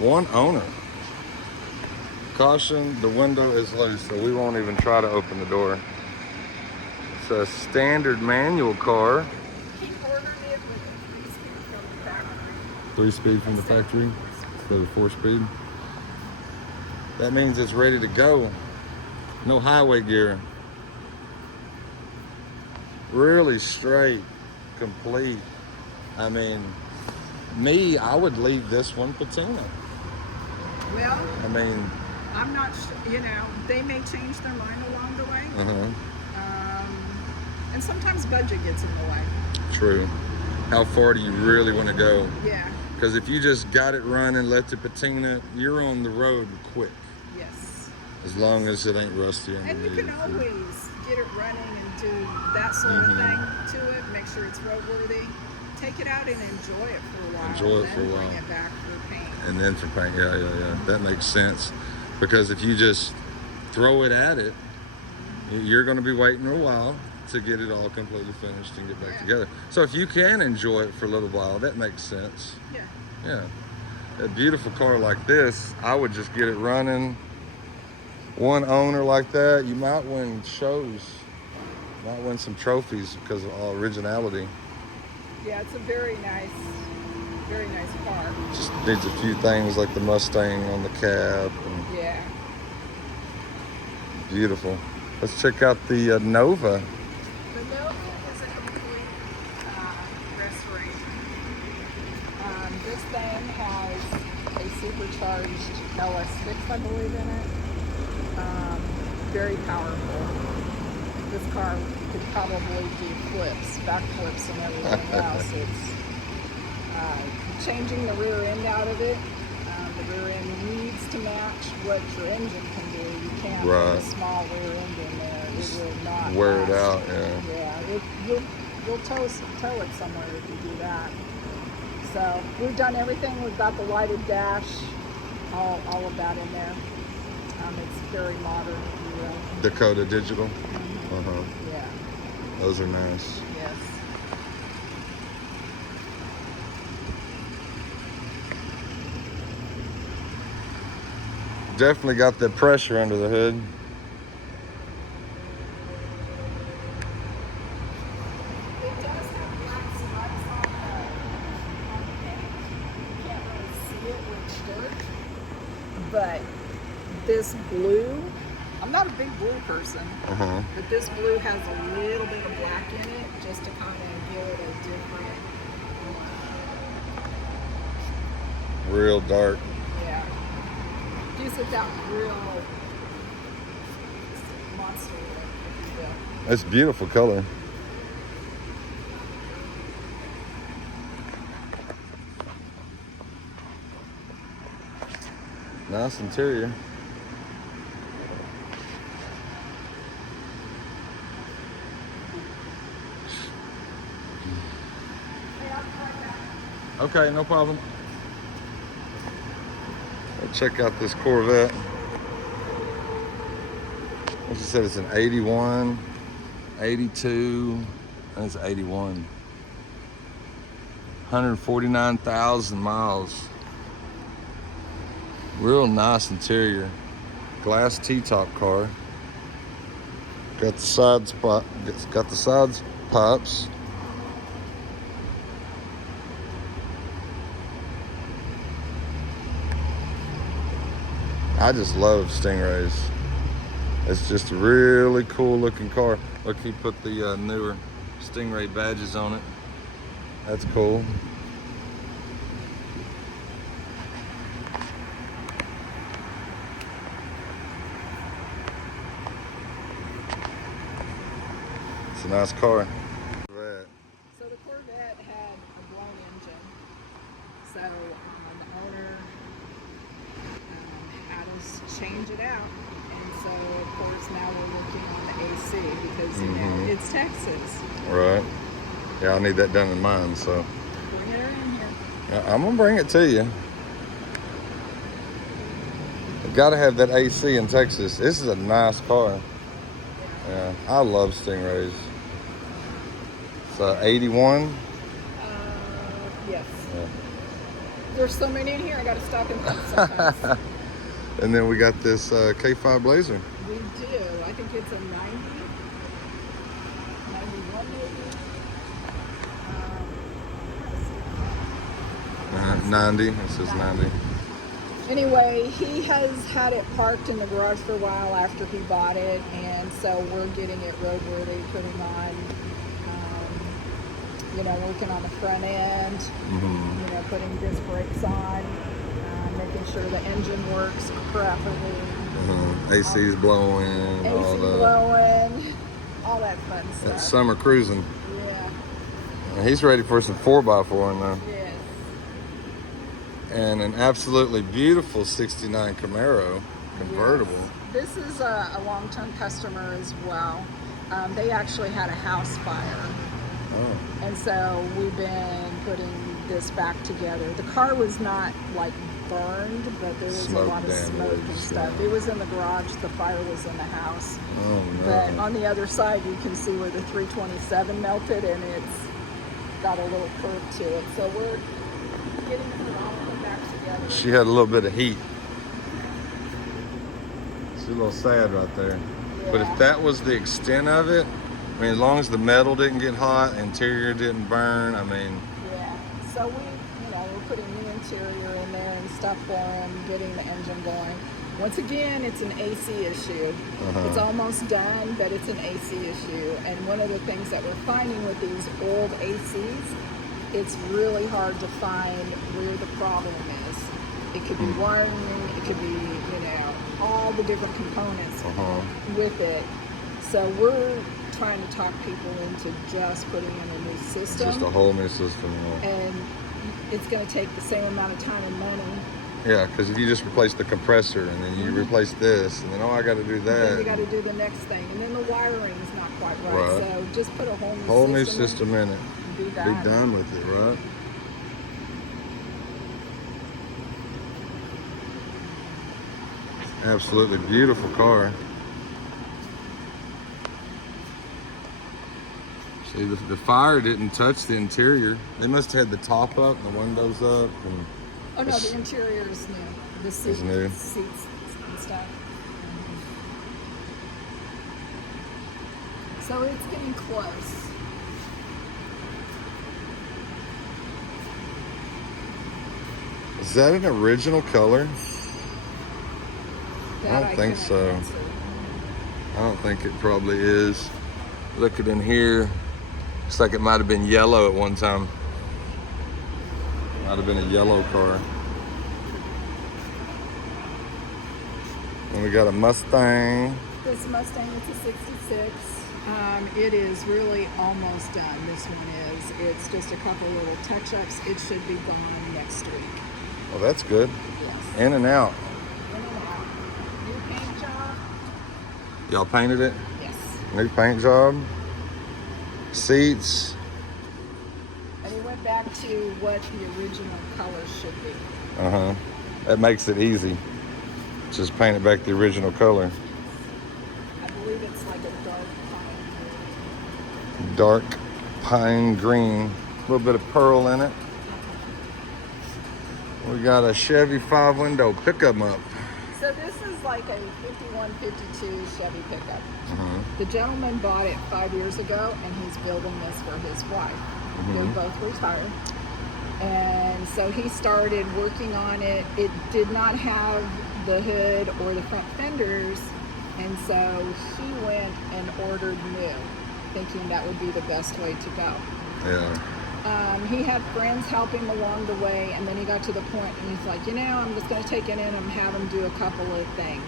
One owner. Caution, the window is loose, so we won't even try to open the door. It's a standard manual car. He ordered it with a 3-speed from the factory. 3-speed from the factory instead of 4-speed. That means it's ready to go. No highway gear. Really straight, complete. I mean, I would leave this one patina. Well, I mean, I'm not sure, they may change their mind along the way. And sometimes budget gets in the way. True. How far do you really want to go? Yeah. Because if you just got it running, let the patina, you're on the road quick. Yes. As long as it ain't rusty And you underneath. can always get it running and do that sort of thing to it, make sure it's roadworthy. Take it out and enjoy it for a while. Enjoy it for a then while. Bring it back for paint. And then for paint, yeah. That makes sense. Because if you just throw it at it, you're going to be waiting a while to get it all completely finished and get back together. So if you can enjoy it for a little while, that makes sense. Yeah. Yeah. A beautiful car like this, I would just get it running. One owner like that, you might win shows. Might win some trophies because of all originality. Yeah, it's a very nice car. Just needs a few things like the Mustang on the cab. And Yeah. beautiful. Let's check out the Nova. The Nova is a complete restoration. This thing has a supercharged LS6, I believe, in it. Very powerful. This car could probably do flips, back flips and everything else. It's changing the rear end out of it. The rear end needs to match what your engine can do. You can't put a small rear end in there. It will not wear last. it out, yeah. You'll tow it somewhere if you do that. So we've done everything. We've got the lighted dash, all of that in there. It's very modern, if you will. Dakota Digital. Yeah. Those are nice. Yes. Definitely got the pressure under the hood. It does have black stripes on the paint. You can't really see it with dirt. But this blue, I'm not a big blue person, but this blue has a little bit of black in it just to kind of give it a different, Real dark. yeah, gives it that real monster look, if you will. It's beautiful color. Nice interior. Okay, no problem. Let's check out this Corvette. As you said, it's an 81, 82, and it's 81. 149,000 miles. Real nice interior. Glass T-top car. Got the sides pops. I just love Stingrays. It's just a really cool looking car. Look, he put the newer Stingray badges on it. That's cool. It's a nice car. So the Corvette had a blown engine. So the owner had us change it out. And so of course now we're working on the AC because you know it's Texas. Right. Yeah, I need that done in mine, so. Bring it in here. Yeah, I'm gonna bring it to you. Gotta have that AC in Texas. This is a nice car. Yeah, I love Stingrays. It's 81. Yes. Yeah. There's so many in here, I gotta stop and think sometimes. And then we got this K5 Blazer. We do. I think it's a 90. 91 maybe. 90. It says 90. Anyway, he has had it parked in the garage for a while after he bought it, and so we're getting it roadworthy, putting on, working on the front end, putting disc brakes on, making sure the engine works properly. AC's blowing, AC all that. blowing, all that fun stuff. That summer cruising. Yeah. And he's ready for some 4x4 in there. Yes. And an absolutely beautiful 69 Camaro convertible. Yes. This is a long-term customer as well. They actually had a house fire. Oh. And so we've been putting this back together. The car was not like burned, but there was Smoke a lot of smoke and damage, stuff. yeah. It was in the garage, the fire was in the house. Oh, no. But on the other side, you can see where the 327 melted and it's got a little curve to it. So we're getting it all back together. She had a little bit of heat. She's a little sad right there. Yeah. But if that was the extent of it, I mean, as long as the metal didn't get hot, interior didn't burn, I mean. Yeah. So we're putting new interior in there and stuff for him, getting the engine going. Once again, it's an AC issue. It's almost done, but it's an AC issue. And one of the things that we're finding with these old ACs it's really hard to find where the problem is. It could be wiring, it could be, you know, all the different components with it. So we're trying to talk people into just putting in a new system. Just a whole new system. Yeah. And it's going to take the same amount of time and money. Yeah, because if you just replace the compressor and then you replace this, and then I got to do that. Then you got to do the next thing, and then the wiring is not quite right. So just put a whole new system in it. Be Be done with it, right? Absolutely beautiful car. See, the fire didn't touch the interior. They must have had the top up and the windows up. And oh no, the interior is new. The seats and stuff. So it's getting close. Is that an original color? That I don't think so. answer. I don't think it probably is. Looking in here, looks like it might have been yellow at one time. Might have been a yellow car. And we got a Mustang. This Mustang is a 66. It is really almost done. This one is. It's just a couple little touch-ups. It should be gone next week. Well, that's good. Yes. In and out. In and out. New paint job? Y'all painted it? Yes. New paint job. Seats. And we went back to what the original color should be. That makes it easy. Just paint it back the original color. I believe it's like a dark pine. Dark pine green. A little bit of pearl in it. We got a Chevy 5-window pickup up. So this is like a 51, 52 Chevy pickup. The gentleman bought it 5 years ago, and he's building this for his wife. They're both retired. And so he started working on it. It did not have the hood or the front fenders, and so he went and ordered new, thinking that would be the best way to go. Yeah. He had friends help him along the way, and then he got to the point and he's like, you know, I'm just going to take it in and have him do a couple of things.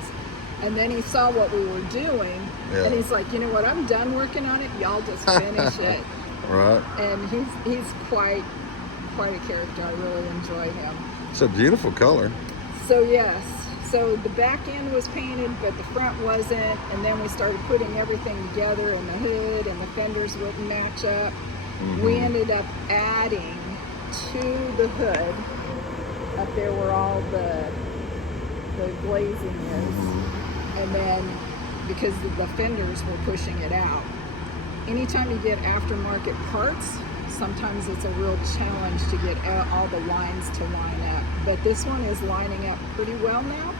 And then he saw what we were doing, and he's like, you know what, I'm done working on it, y'all just finish it. Right. And he's quite a character. I really enjoy him. It's a beautiful color. So yes, so the back end was painted, but the front wasn't, and then we started putting everything together, and the hood and the fenders wouldn't match up. We ended up adding to the hood up there where all the glazing is, and then because the fenders were pushing it out. Anytime you get aftermarket parts, sometimes it's a real challenge to get all the lines to line up, but this one is lining up pretty well now.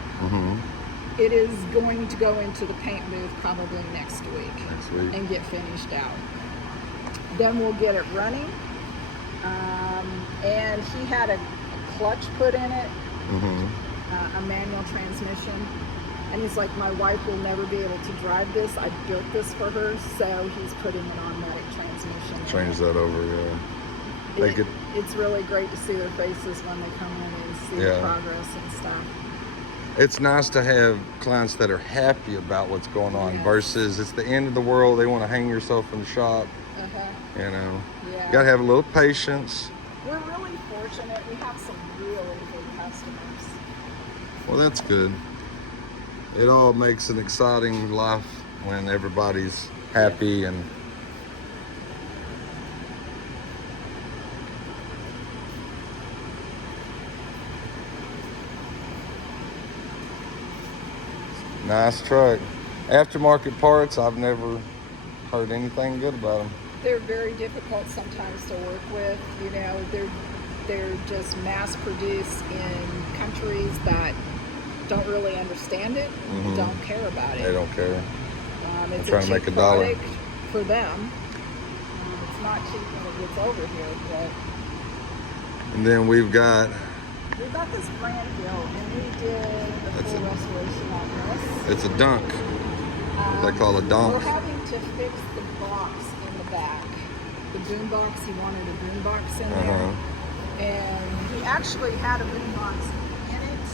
It is going to go into the paint booth probably next week and get finished out. Then we'll get it running. And he had a clutch put in it, a manual transmission. And he's like, my wife will never be able to drive this. I built this for her, so he's putting an automatic transmission. Change that over, yeah. It's really great to see their faces when they come in and see the progress and stuff. It's nice to have clients that are happy about what's going on versus it's the end of the world. They want to hang yourself in the shop. You know, you gotta have a little patience. We're really fortunate. We have some really good customers. Well, that's good. It all makes an exciting life when everybody's happy and nice truck. Aftermarket parts, I've never heard anything good about them. They're very difficult sometimes to work with. You know, they're just mass produced in countries that don't really understand it, don't care about it. They don't care. It's trying a to make cheap a dollar product for them. It's not cheap when it gets over here, but. And then we've got this brand new, and we did a full restoration on this. it's a dunk. They call a donk. We're having to fix the box in the back. the boombox. He wanted a boombox in there. And he actually had a boombox in it.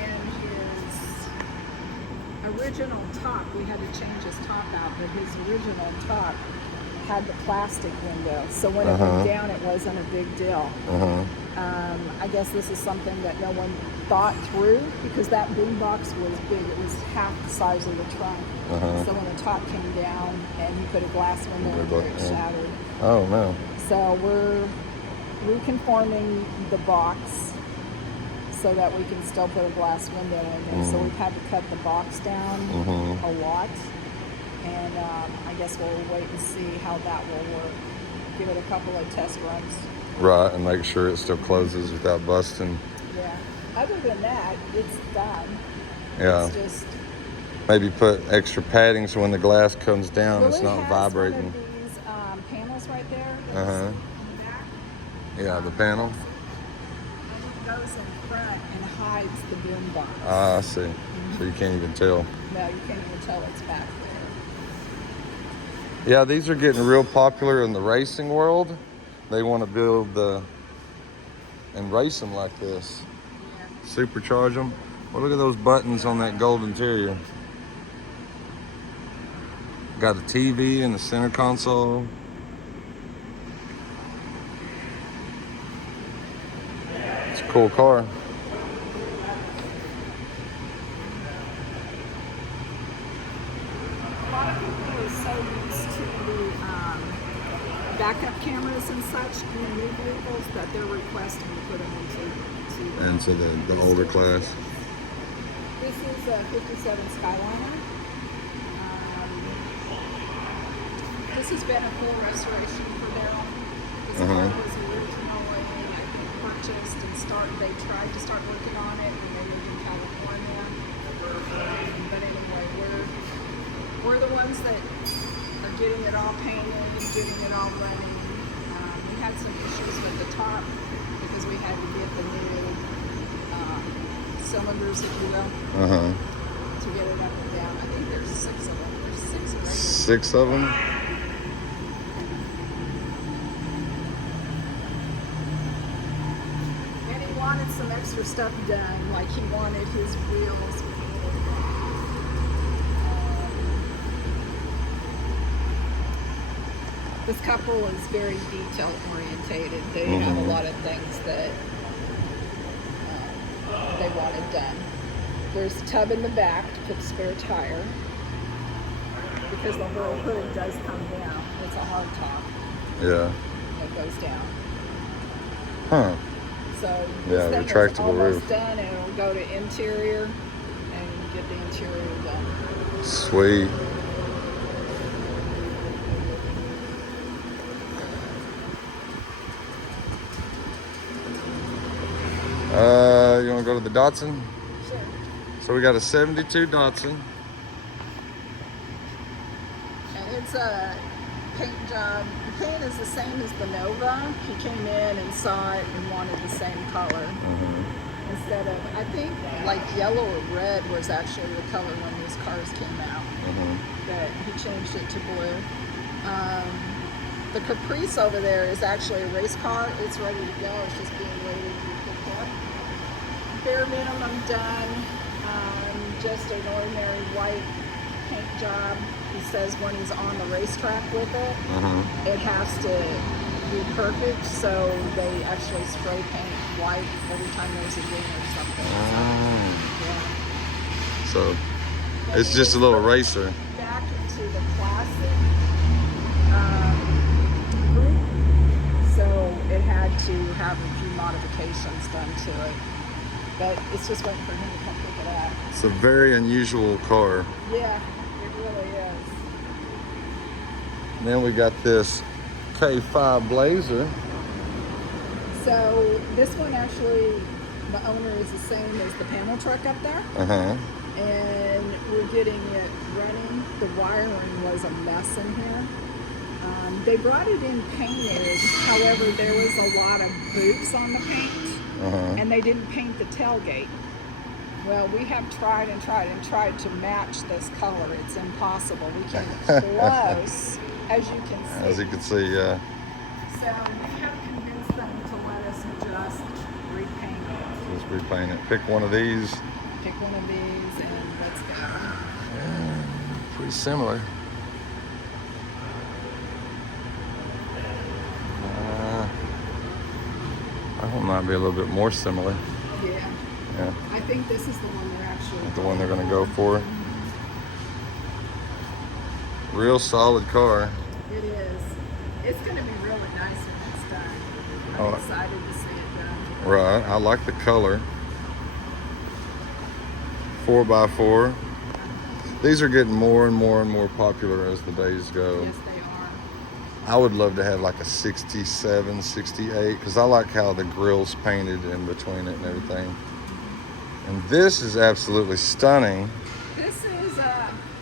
And his original top, we had to change his top out, but his original top had the plastic window. So when it went down, it wasn't a big deal. I guess this is something that no one thought through because that boombox was big. It was half the size of the trunk. So when the top came down and he put a glass window in there, it shattered. Oh no. So we're reconforming the box so that we can still put a glass window in there. So we've had to cut the box down a lot. And I guess we'll wait and see how that will work. Give it a couple of test runs. Right, and make sure it still closes without busting. Yeah. Other than that, it's done. Yeah. It's just... Maybe put extra padding so when the glass comes down, Well, it's not vibrating. One of these panels right there. Uh-huh. In the back. Yeah, the panel. And it goes in front and hides the boom box. Ah, I see. So you can't even tell. No, you can't even tell it's back there. Yeah, these are getting real popular in the racing world. They want to build and race them like this. Yeah. Supercharge them. Well, look at those buttons on that gold interior. Got a TV in the center console. It's a cool car. A lot of people are so used to the backup cameras and such in the new vehicles that they're requesting to put them into the older class. This is a 57 Skyliner. This has been a full restoration for Darrel. This car was originally, I think, purchased and they tried to start working on it when they lived in California. But anyway, we're the ones that are getting it all painted, getting it all running. We had some issues with the top because we had to get the new cylinders, if you will, to get it up and down. I think there's 6 of them. There's 6 of them. 6 of them? And he wanted some extra stuff done, like he wanted his wheels. This couple is very detail orientated. They have a lot of things that they wanted done. There's a tub in the back to put the spare tire because the whole hood does come down. It's a hard top. Yeah. It goes down. Huh. So Yeah, this thing retractable is almost roof. done, and it'll go to interior and get the interior done. Sweet. You want to go to the Datsun? Sure. So we got a 72 Datsun. And it's a paint job. The paint is the same as the Nova. He came in and saw it and wanted the same color. Instead of, I think, like yellow or red was actually the color when these cars came out. But he changed it to blue. The Caprice over there is actually a race car. It's ready to go. It's just being waited to be picked up. Bare minimum done. Just an ordinary white paint job. He says when he's on the racetrack with it, it has to be perfect. So they actually spray paint white every time there's a ding or something. So it's just a little racer. Back into the classic group, so it had to have a few modifications done to it, but it's just waiting for him to come pick it up. It's a very unusual car. Yeah, it really is. And then we got this K5 Blazer. So this one actually, the owner is the same as the panel truck up there. And we're getting it running. The wiring was a mess in here. They brought it in painted, however, there was a lot of boops on the paint, and they didn't paint the tailgate. Well, we have tried and tried and tried to match this color. It's impossible. We came close, as you can see. As you can see, yeah. So we have convinced them to let us just repaint it. Just repaint it. Pick one of these. Pick one of these and let's go. Yeah, pretty similar. That one might be a little bit more similar. Yeah. Yeah. I think this is the one they're actually. The one they're gonna go for. Real solid car. It is. It's gonna be really nice when it's done. I'm excited to see it done. Right. I like the color. 4x4. These are getting more and more and more popular as the days go. Yes, they are. I would love to have like a 67, 68, because I like how the grill's painted in between it and everything. And this is absolutely stunning. This is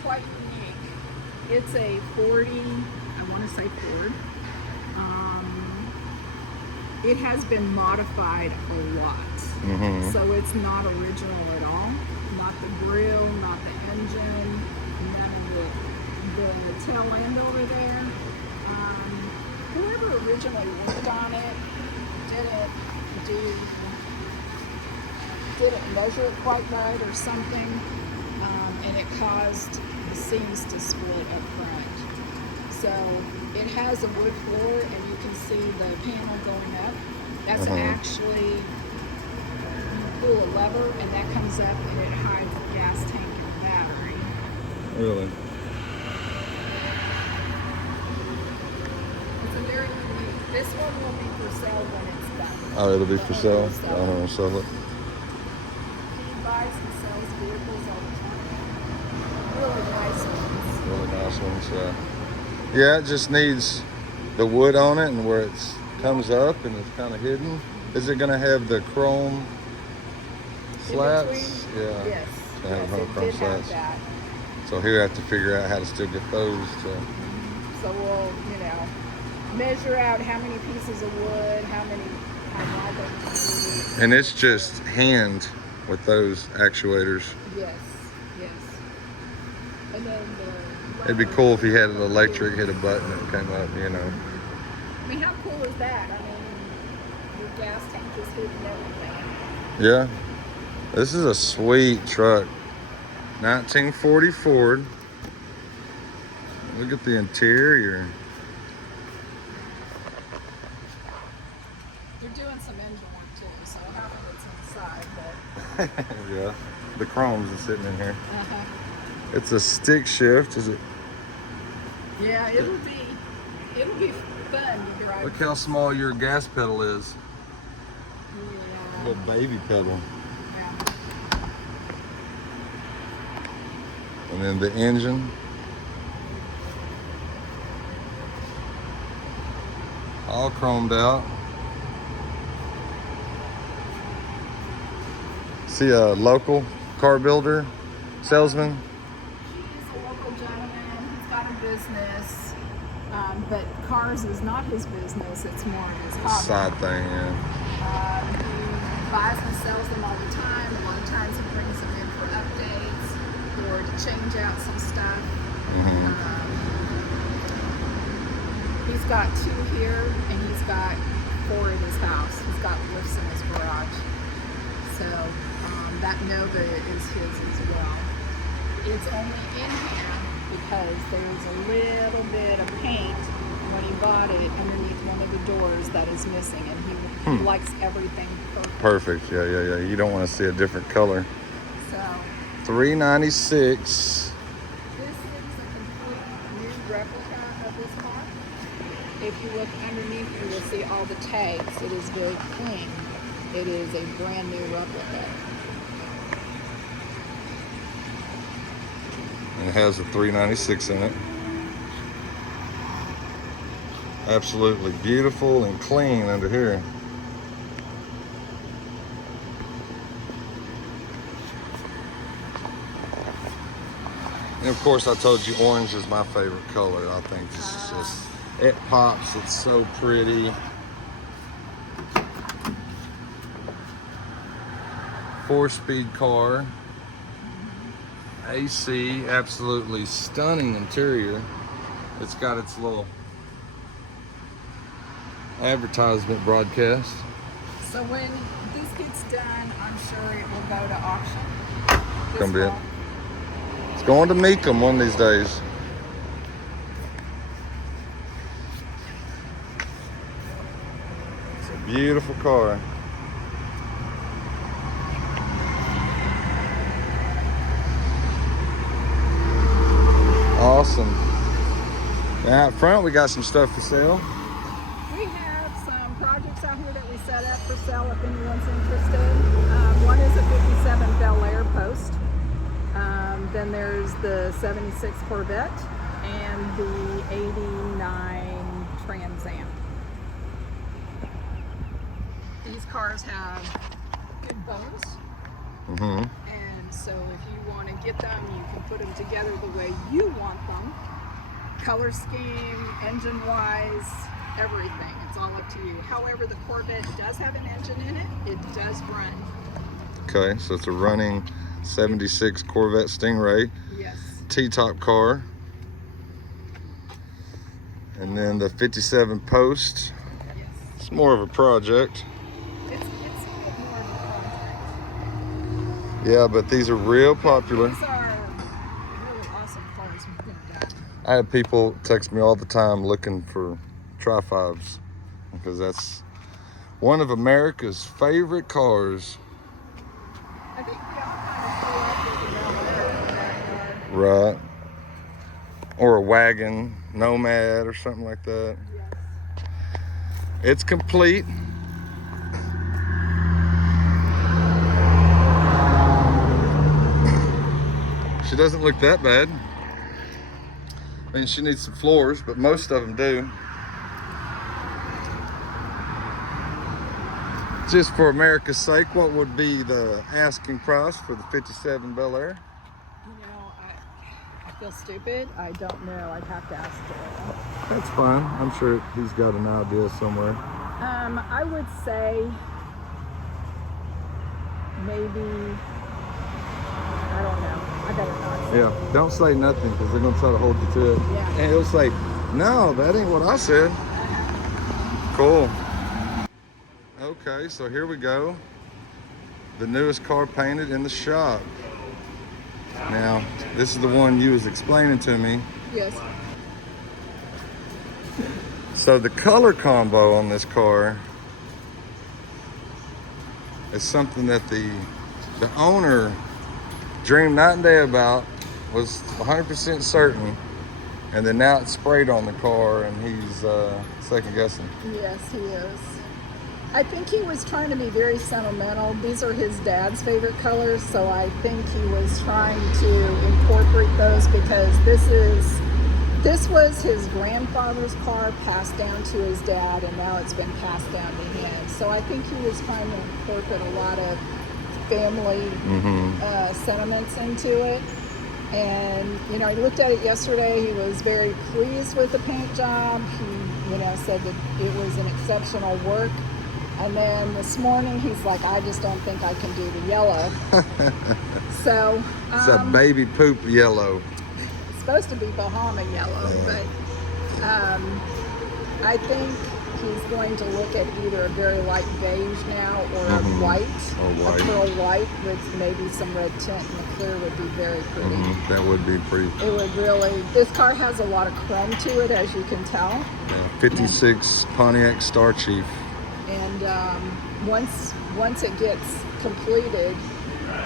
quite unique. It's a 40, I want to say Ford. It has been modified a lot. Mm-hmm. So it's not original at all. Not the grill, not the engine, none of the tail end over there. Whoever originally worked on it didn't measure it quite right or something, and it caused the seams to split up front. So it has a wood floor, and you can see the panel going up. That's actually, you pull a lever, and that comes up, and it hides the gas tank and the battery. Really? It's a very unique. This one will be for sale when it's done. Oh, it'll be for sale? I don't want to sell it. He buys and sells vehicles all the time. Really nice ones. Really nice ones, yeah. Yeah, it just needs the wood on it and where it comes up and it's kind of hidden. Is it going to have the chrome slats? Yeah. Yes. To have Yes, chrome it did have slats. that. So here I have to figure out how to still get those to... So we'll, measure out how many pieces of wood, how wide they can be. And it's just hand with those actuators. Yes, yes. And then It'd be cool if you had an electric, hit a button and it came up, I mean, how cool is that? I mean, your gas tank is hidden everything. Yeah. This is a sweet truck. 1940 Ford. Look at the interior. You're doing some engine work too, so half of it's inside, but. Yeah. The chrome's is sitting in here. Uh-huh. It's a stick shift, is it? Yeah, it'll be fun to drive. Look how small your gas pedal is. Yeah. Little baby pedal. Yeah. And then the engine. All chromed out. See a local car builder, salesman. He's a local gentleman. He's got a business, but cars is not his business. It's more of his hobby. Side thing, yeah. He buys and sells them all the time. A lot of times he brings them in for updates or to change out some stuff. He's got 2 here, and he's got 4 in his house. He's got lifts in his garage. So that Nova is his as well. It's only in here because there's a little bit of paint when he bought it underneath one of the doors that is missing, and he likes everything perfect. Perfect, yeah. You don't want to see a different color. So $396. this is a complete new replica of this car. If you look underneath, you will see all the tags. It is very clean. It is a brand new replica. And it has a $396 in it. Absolutely beautiful and clean under here. And of course, I told you orange is my favorite color. I think this is just, it pops. It's so pretty. 4-speed car. AC, absolutely stunning interior. It's got its little advertisement broadcast. So when this gets done, I'm sure it will go to auction. This Gonna be it. fall. It's going to Meekum one of these days. It's a beautiful car. Awesome. Now out front we got some stuff for sale. We have some projects out here that we set up for sale if anyone's interested. One is a 57 Bel Air Post. Then there's the 76 Corvette and the 89 Trans Am. These cars have good bones. Mm-hmm. And so if you want to get them, you can put them together the way you want them. Color scheme, engine-wise, everything. It's all up to you. However, the Corvette does have an engine in it. It does run. Okay, so it's a running 76 Corvette Stingray. Yes. T-top car. And then the 57 Post. Yes. It's more of a project. It's a bit more of a project. Yeah, but these are real popular. These are really awesome cars we've done. I have people text me all the time looking for Tri-5s because that's one of America's favorite cars. I think we all kind of grew up with the Bel Air in the backyard. Right. Or a wagon, Nomad or something like that. Yes. It's complete. She doesn't look that bad. I mean, she needs some floors, but most of them do. Just for America's sake, what would be the asking price for the 57 Bel Air? You know, I feel stupid. I don't know. I'd have to ask Darrel. That's fine. I'm sure he's got an idea somewhere. I would say maybe, I don't know. I better not say. Yeah, don't say nothing because they're gonna try to hold you to it. Yeah. And he'll say, no, that ain't what I said. Cool. Okay, so here we go. The newest car painted in the shop. Now, this is the one you was explaining to me. Yes. So the color combo on this car is something that the owner dreamed night and day about, was 100% certain, and then now it's sprayed on the car and he's second guessing. Yes, he is. I think he was trying to be very sentimental. These are his dad's favorite colors, so I think he was trying to incorporate those because this was his grandfather's car passed down to his dad, and now it's been passed down to him. So I think he was trying to incorporate a lot of family sentiments into it. And, you know, he looked at it yesterday. He was very pleased with the paint job. He, you know, said that it was an exceptional work. And then this morning, he's like, I just don't think I can do the yellow. So It's a baby poop yellow. it's supposed to be Bahama yellow, but I think he's going to look at either a very light beige now or a white, Or white. a pearl white with maybe some red tint, and the clear would be very pretty. That would be pretty. It would really, this car has a lot of chrome to it, as you can tell. Yeah, 56 Pontiac Star Chief. And once it gets completed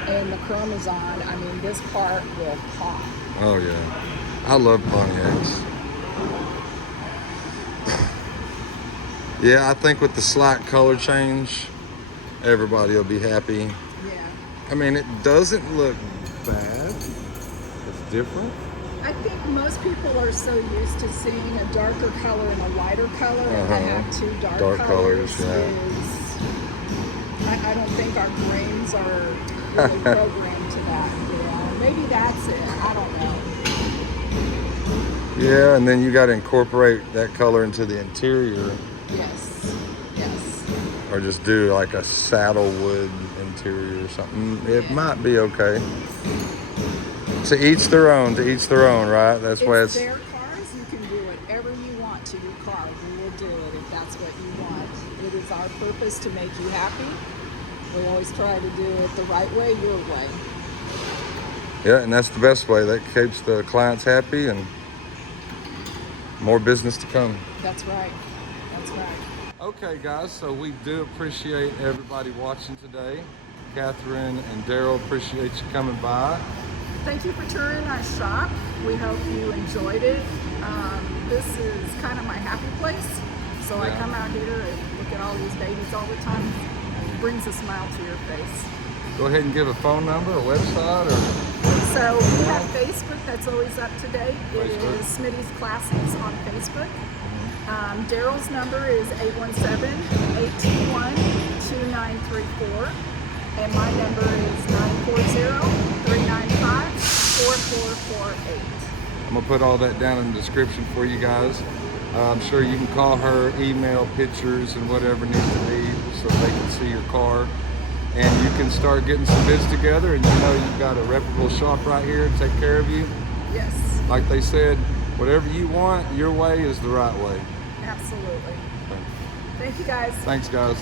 and the chrome is on, I mean, this part will pop. Oh yeah, I love Pontiacs. Yeah, I think with the slight color change, everybody will be happy. Yeah. I mean, it doesn't look bad. It's different. I think most people are so used to seeing a darker color and a lighter color, and to have two dark colors yeah. I don't think our brains are really programmed to that. You know? Maybe that's it. I don't know. Yeah, and then you got to incorporate that color into the interior, Yes. Yes. or just do like a saddlewood interior or something. It might be okay. To each their own, right? That's why It's their cars. You can do purpose to make you happy. We always try to do it the right way, your way. Yeah, and that's the best way. That keeps the clients happy and more business to come. That's right. That's right. Okay, guys, so we do appreciate everybody watching today. Katherine and Darrel, appreciate you coming by. Thank you for touring our shop. We hope you enjoyed it. This is kind of my happy place. So I come out here and look at all these babies all the time. It brings a smile to your face. Go ahead and give a phone number, a website, or... So we have Facebook that's always up to date. It is Smitty's Classics on Facebook. Darrel's number is 817-821-2934. And my number is 940-395-4448. I'm gonna put all that down in the description for you guys. I'm sure you can call her, email pictures and whatever needs to be so they can see your car. And you can start getting some bids together, and you know you've got a reputable shop right here to take care of you. Yes. Like they said, whatever you want, your way is the right way. Absolutely. Thank you guys. Thanks, guys.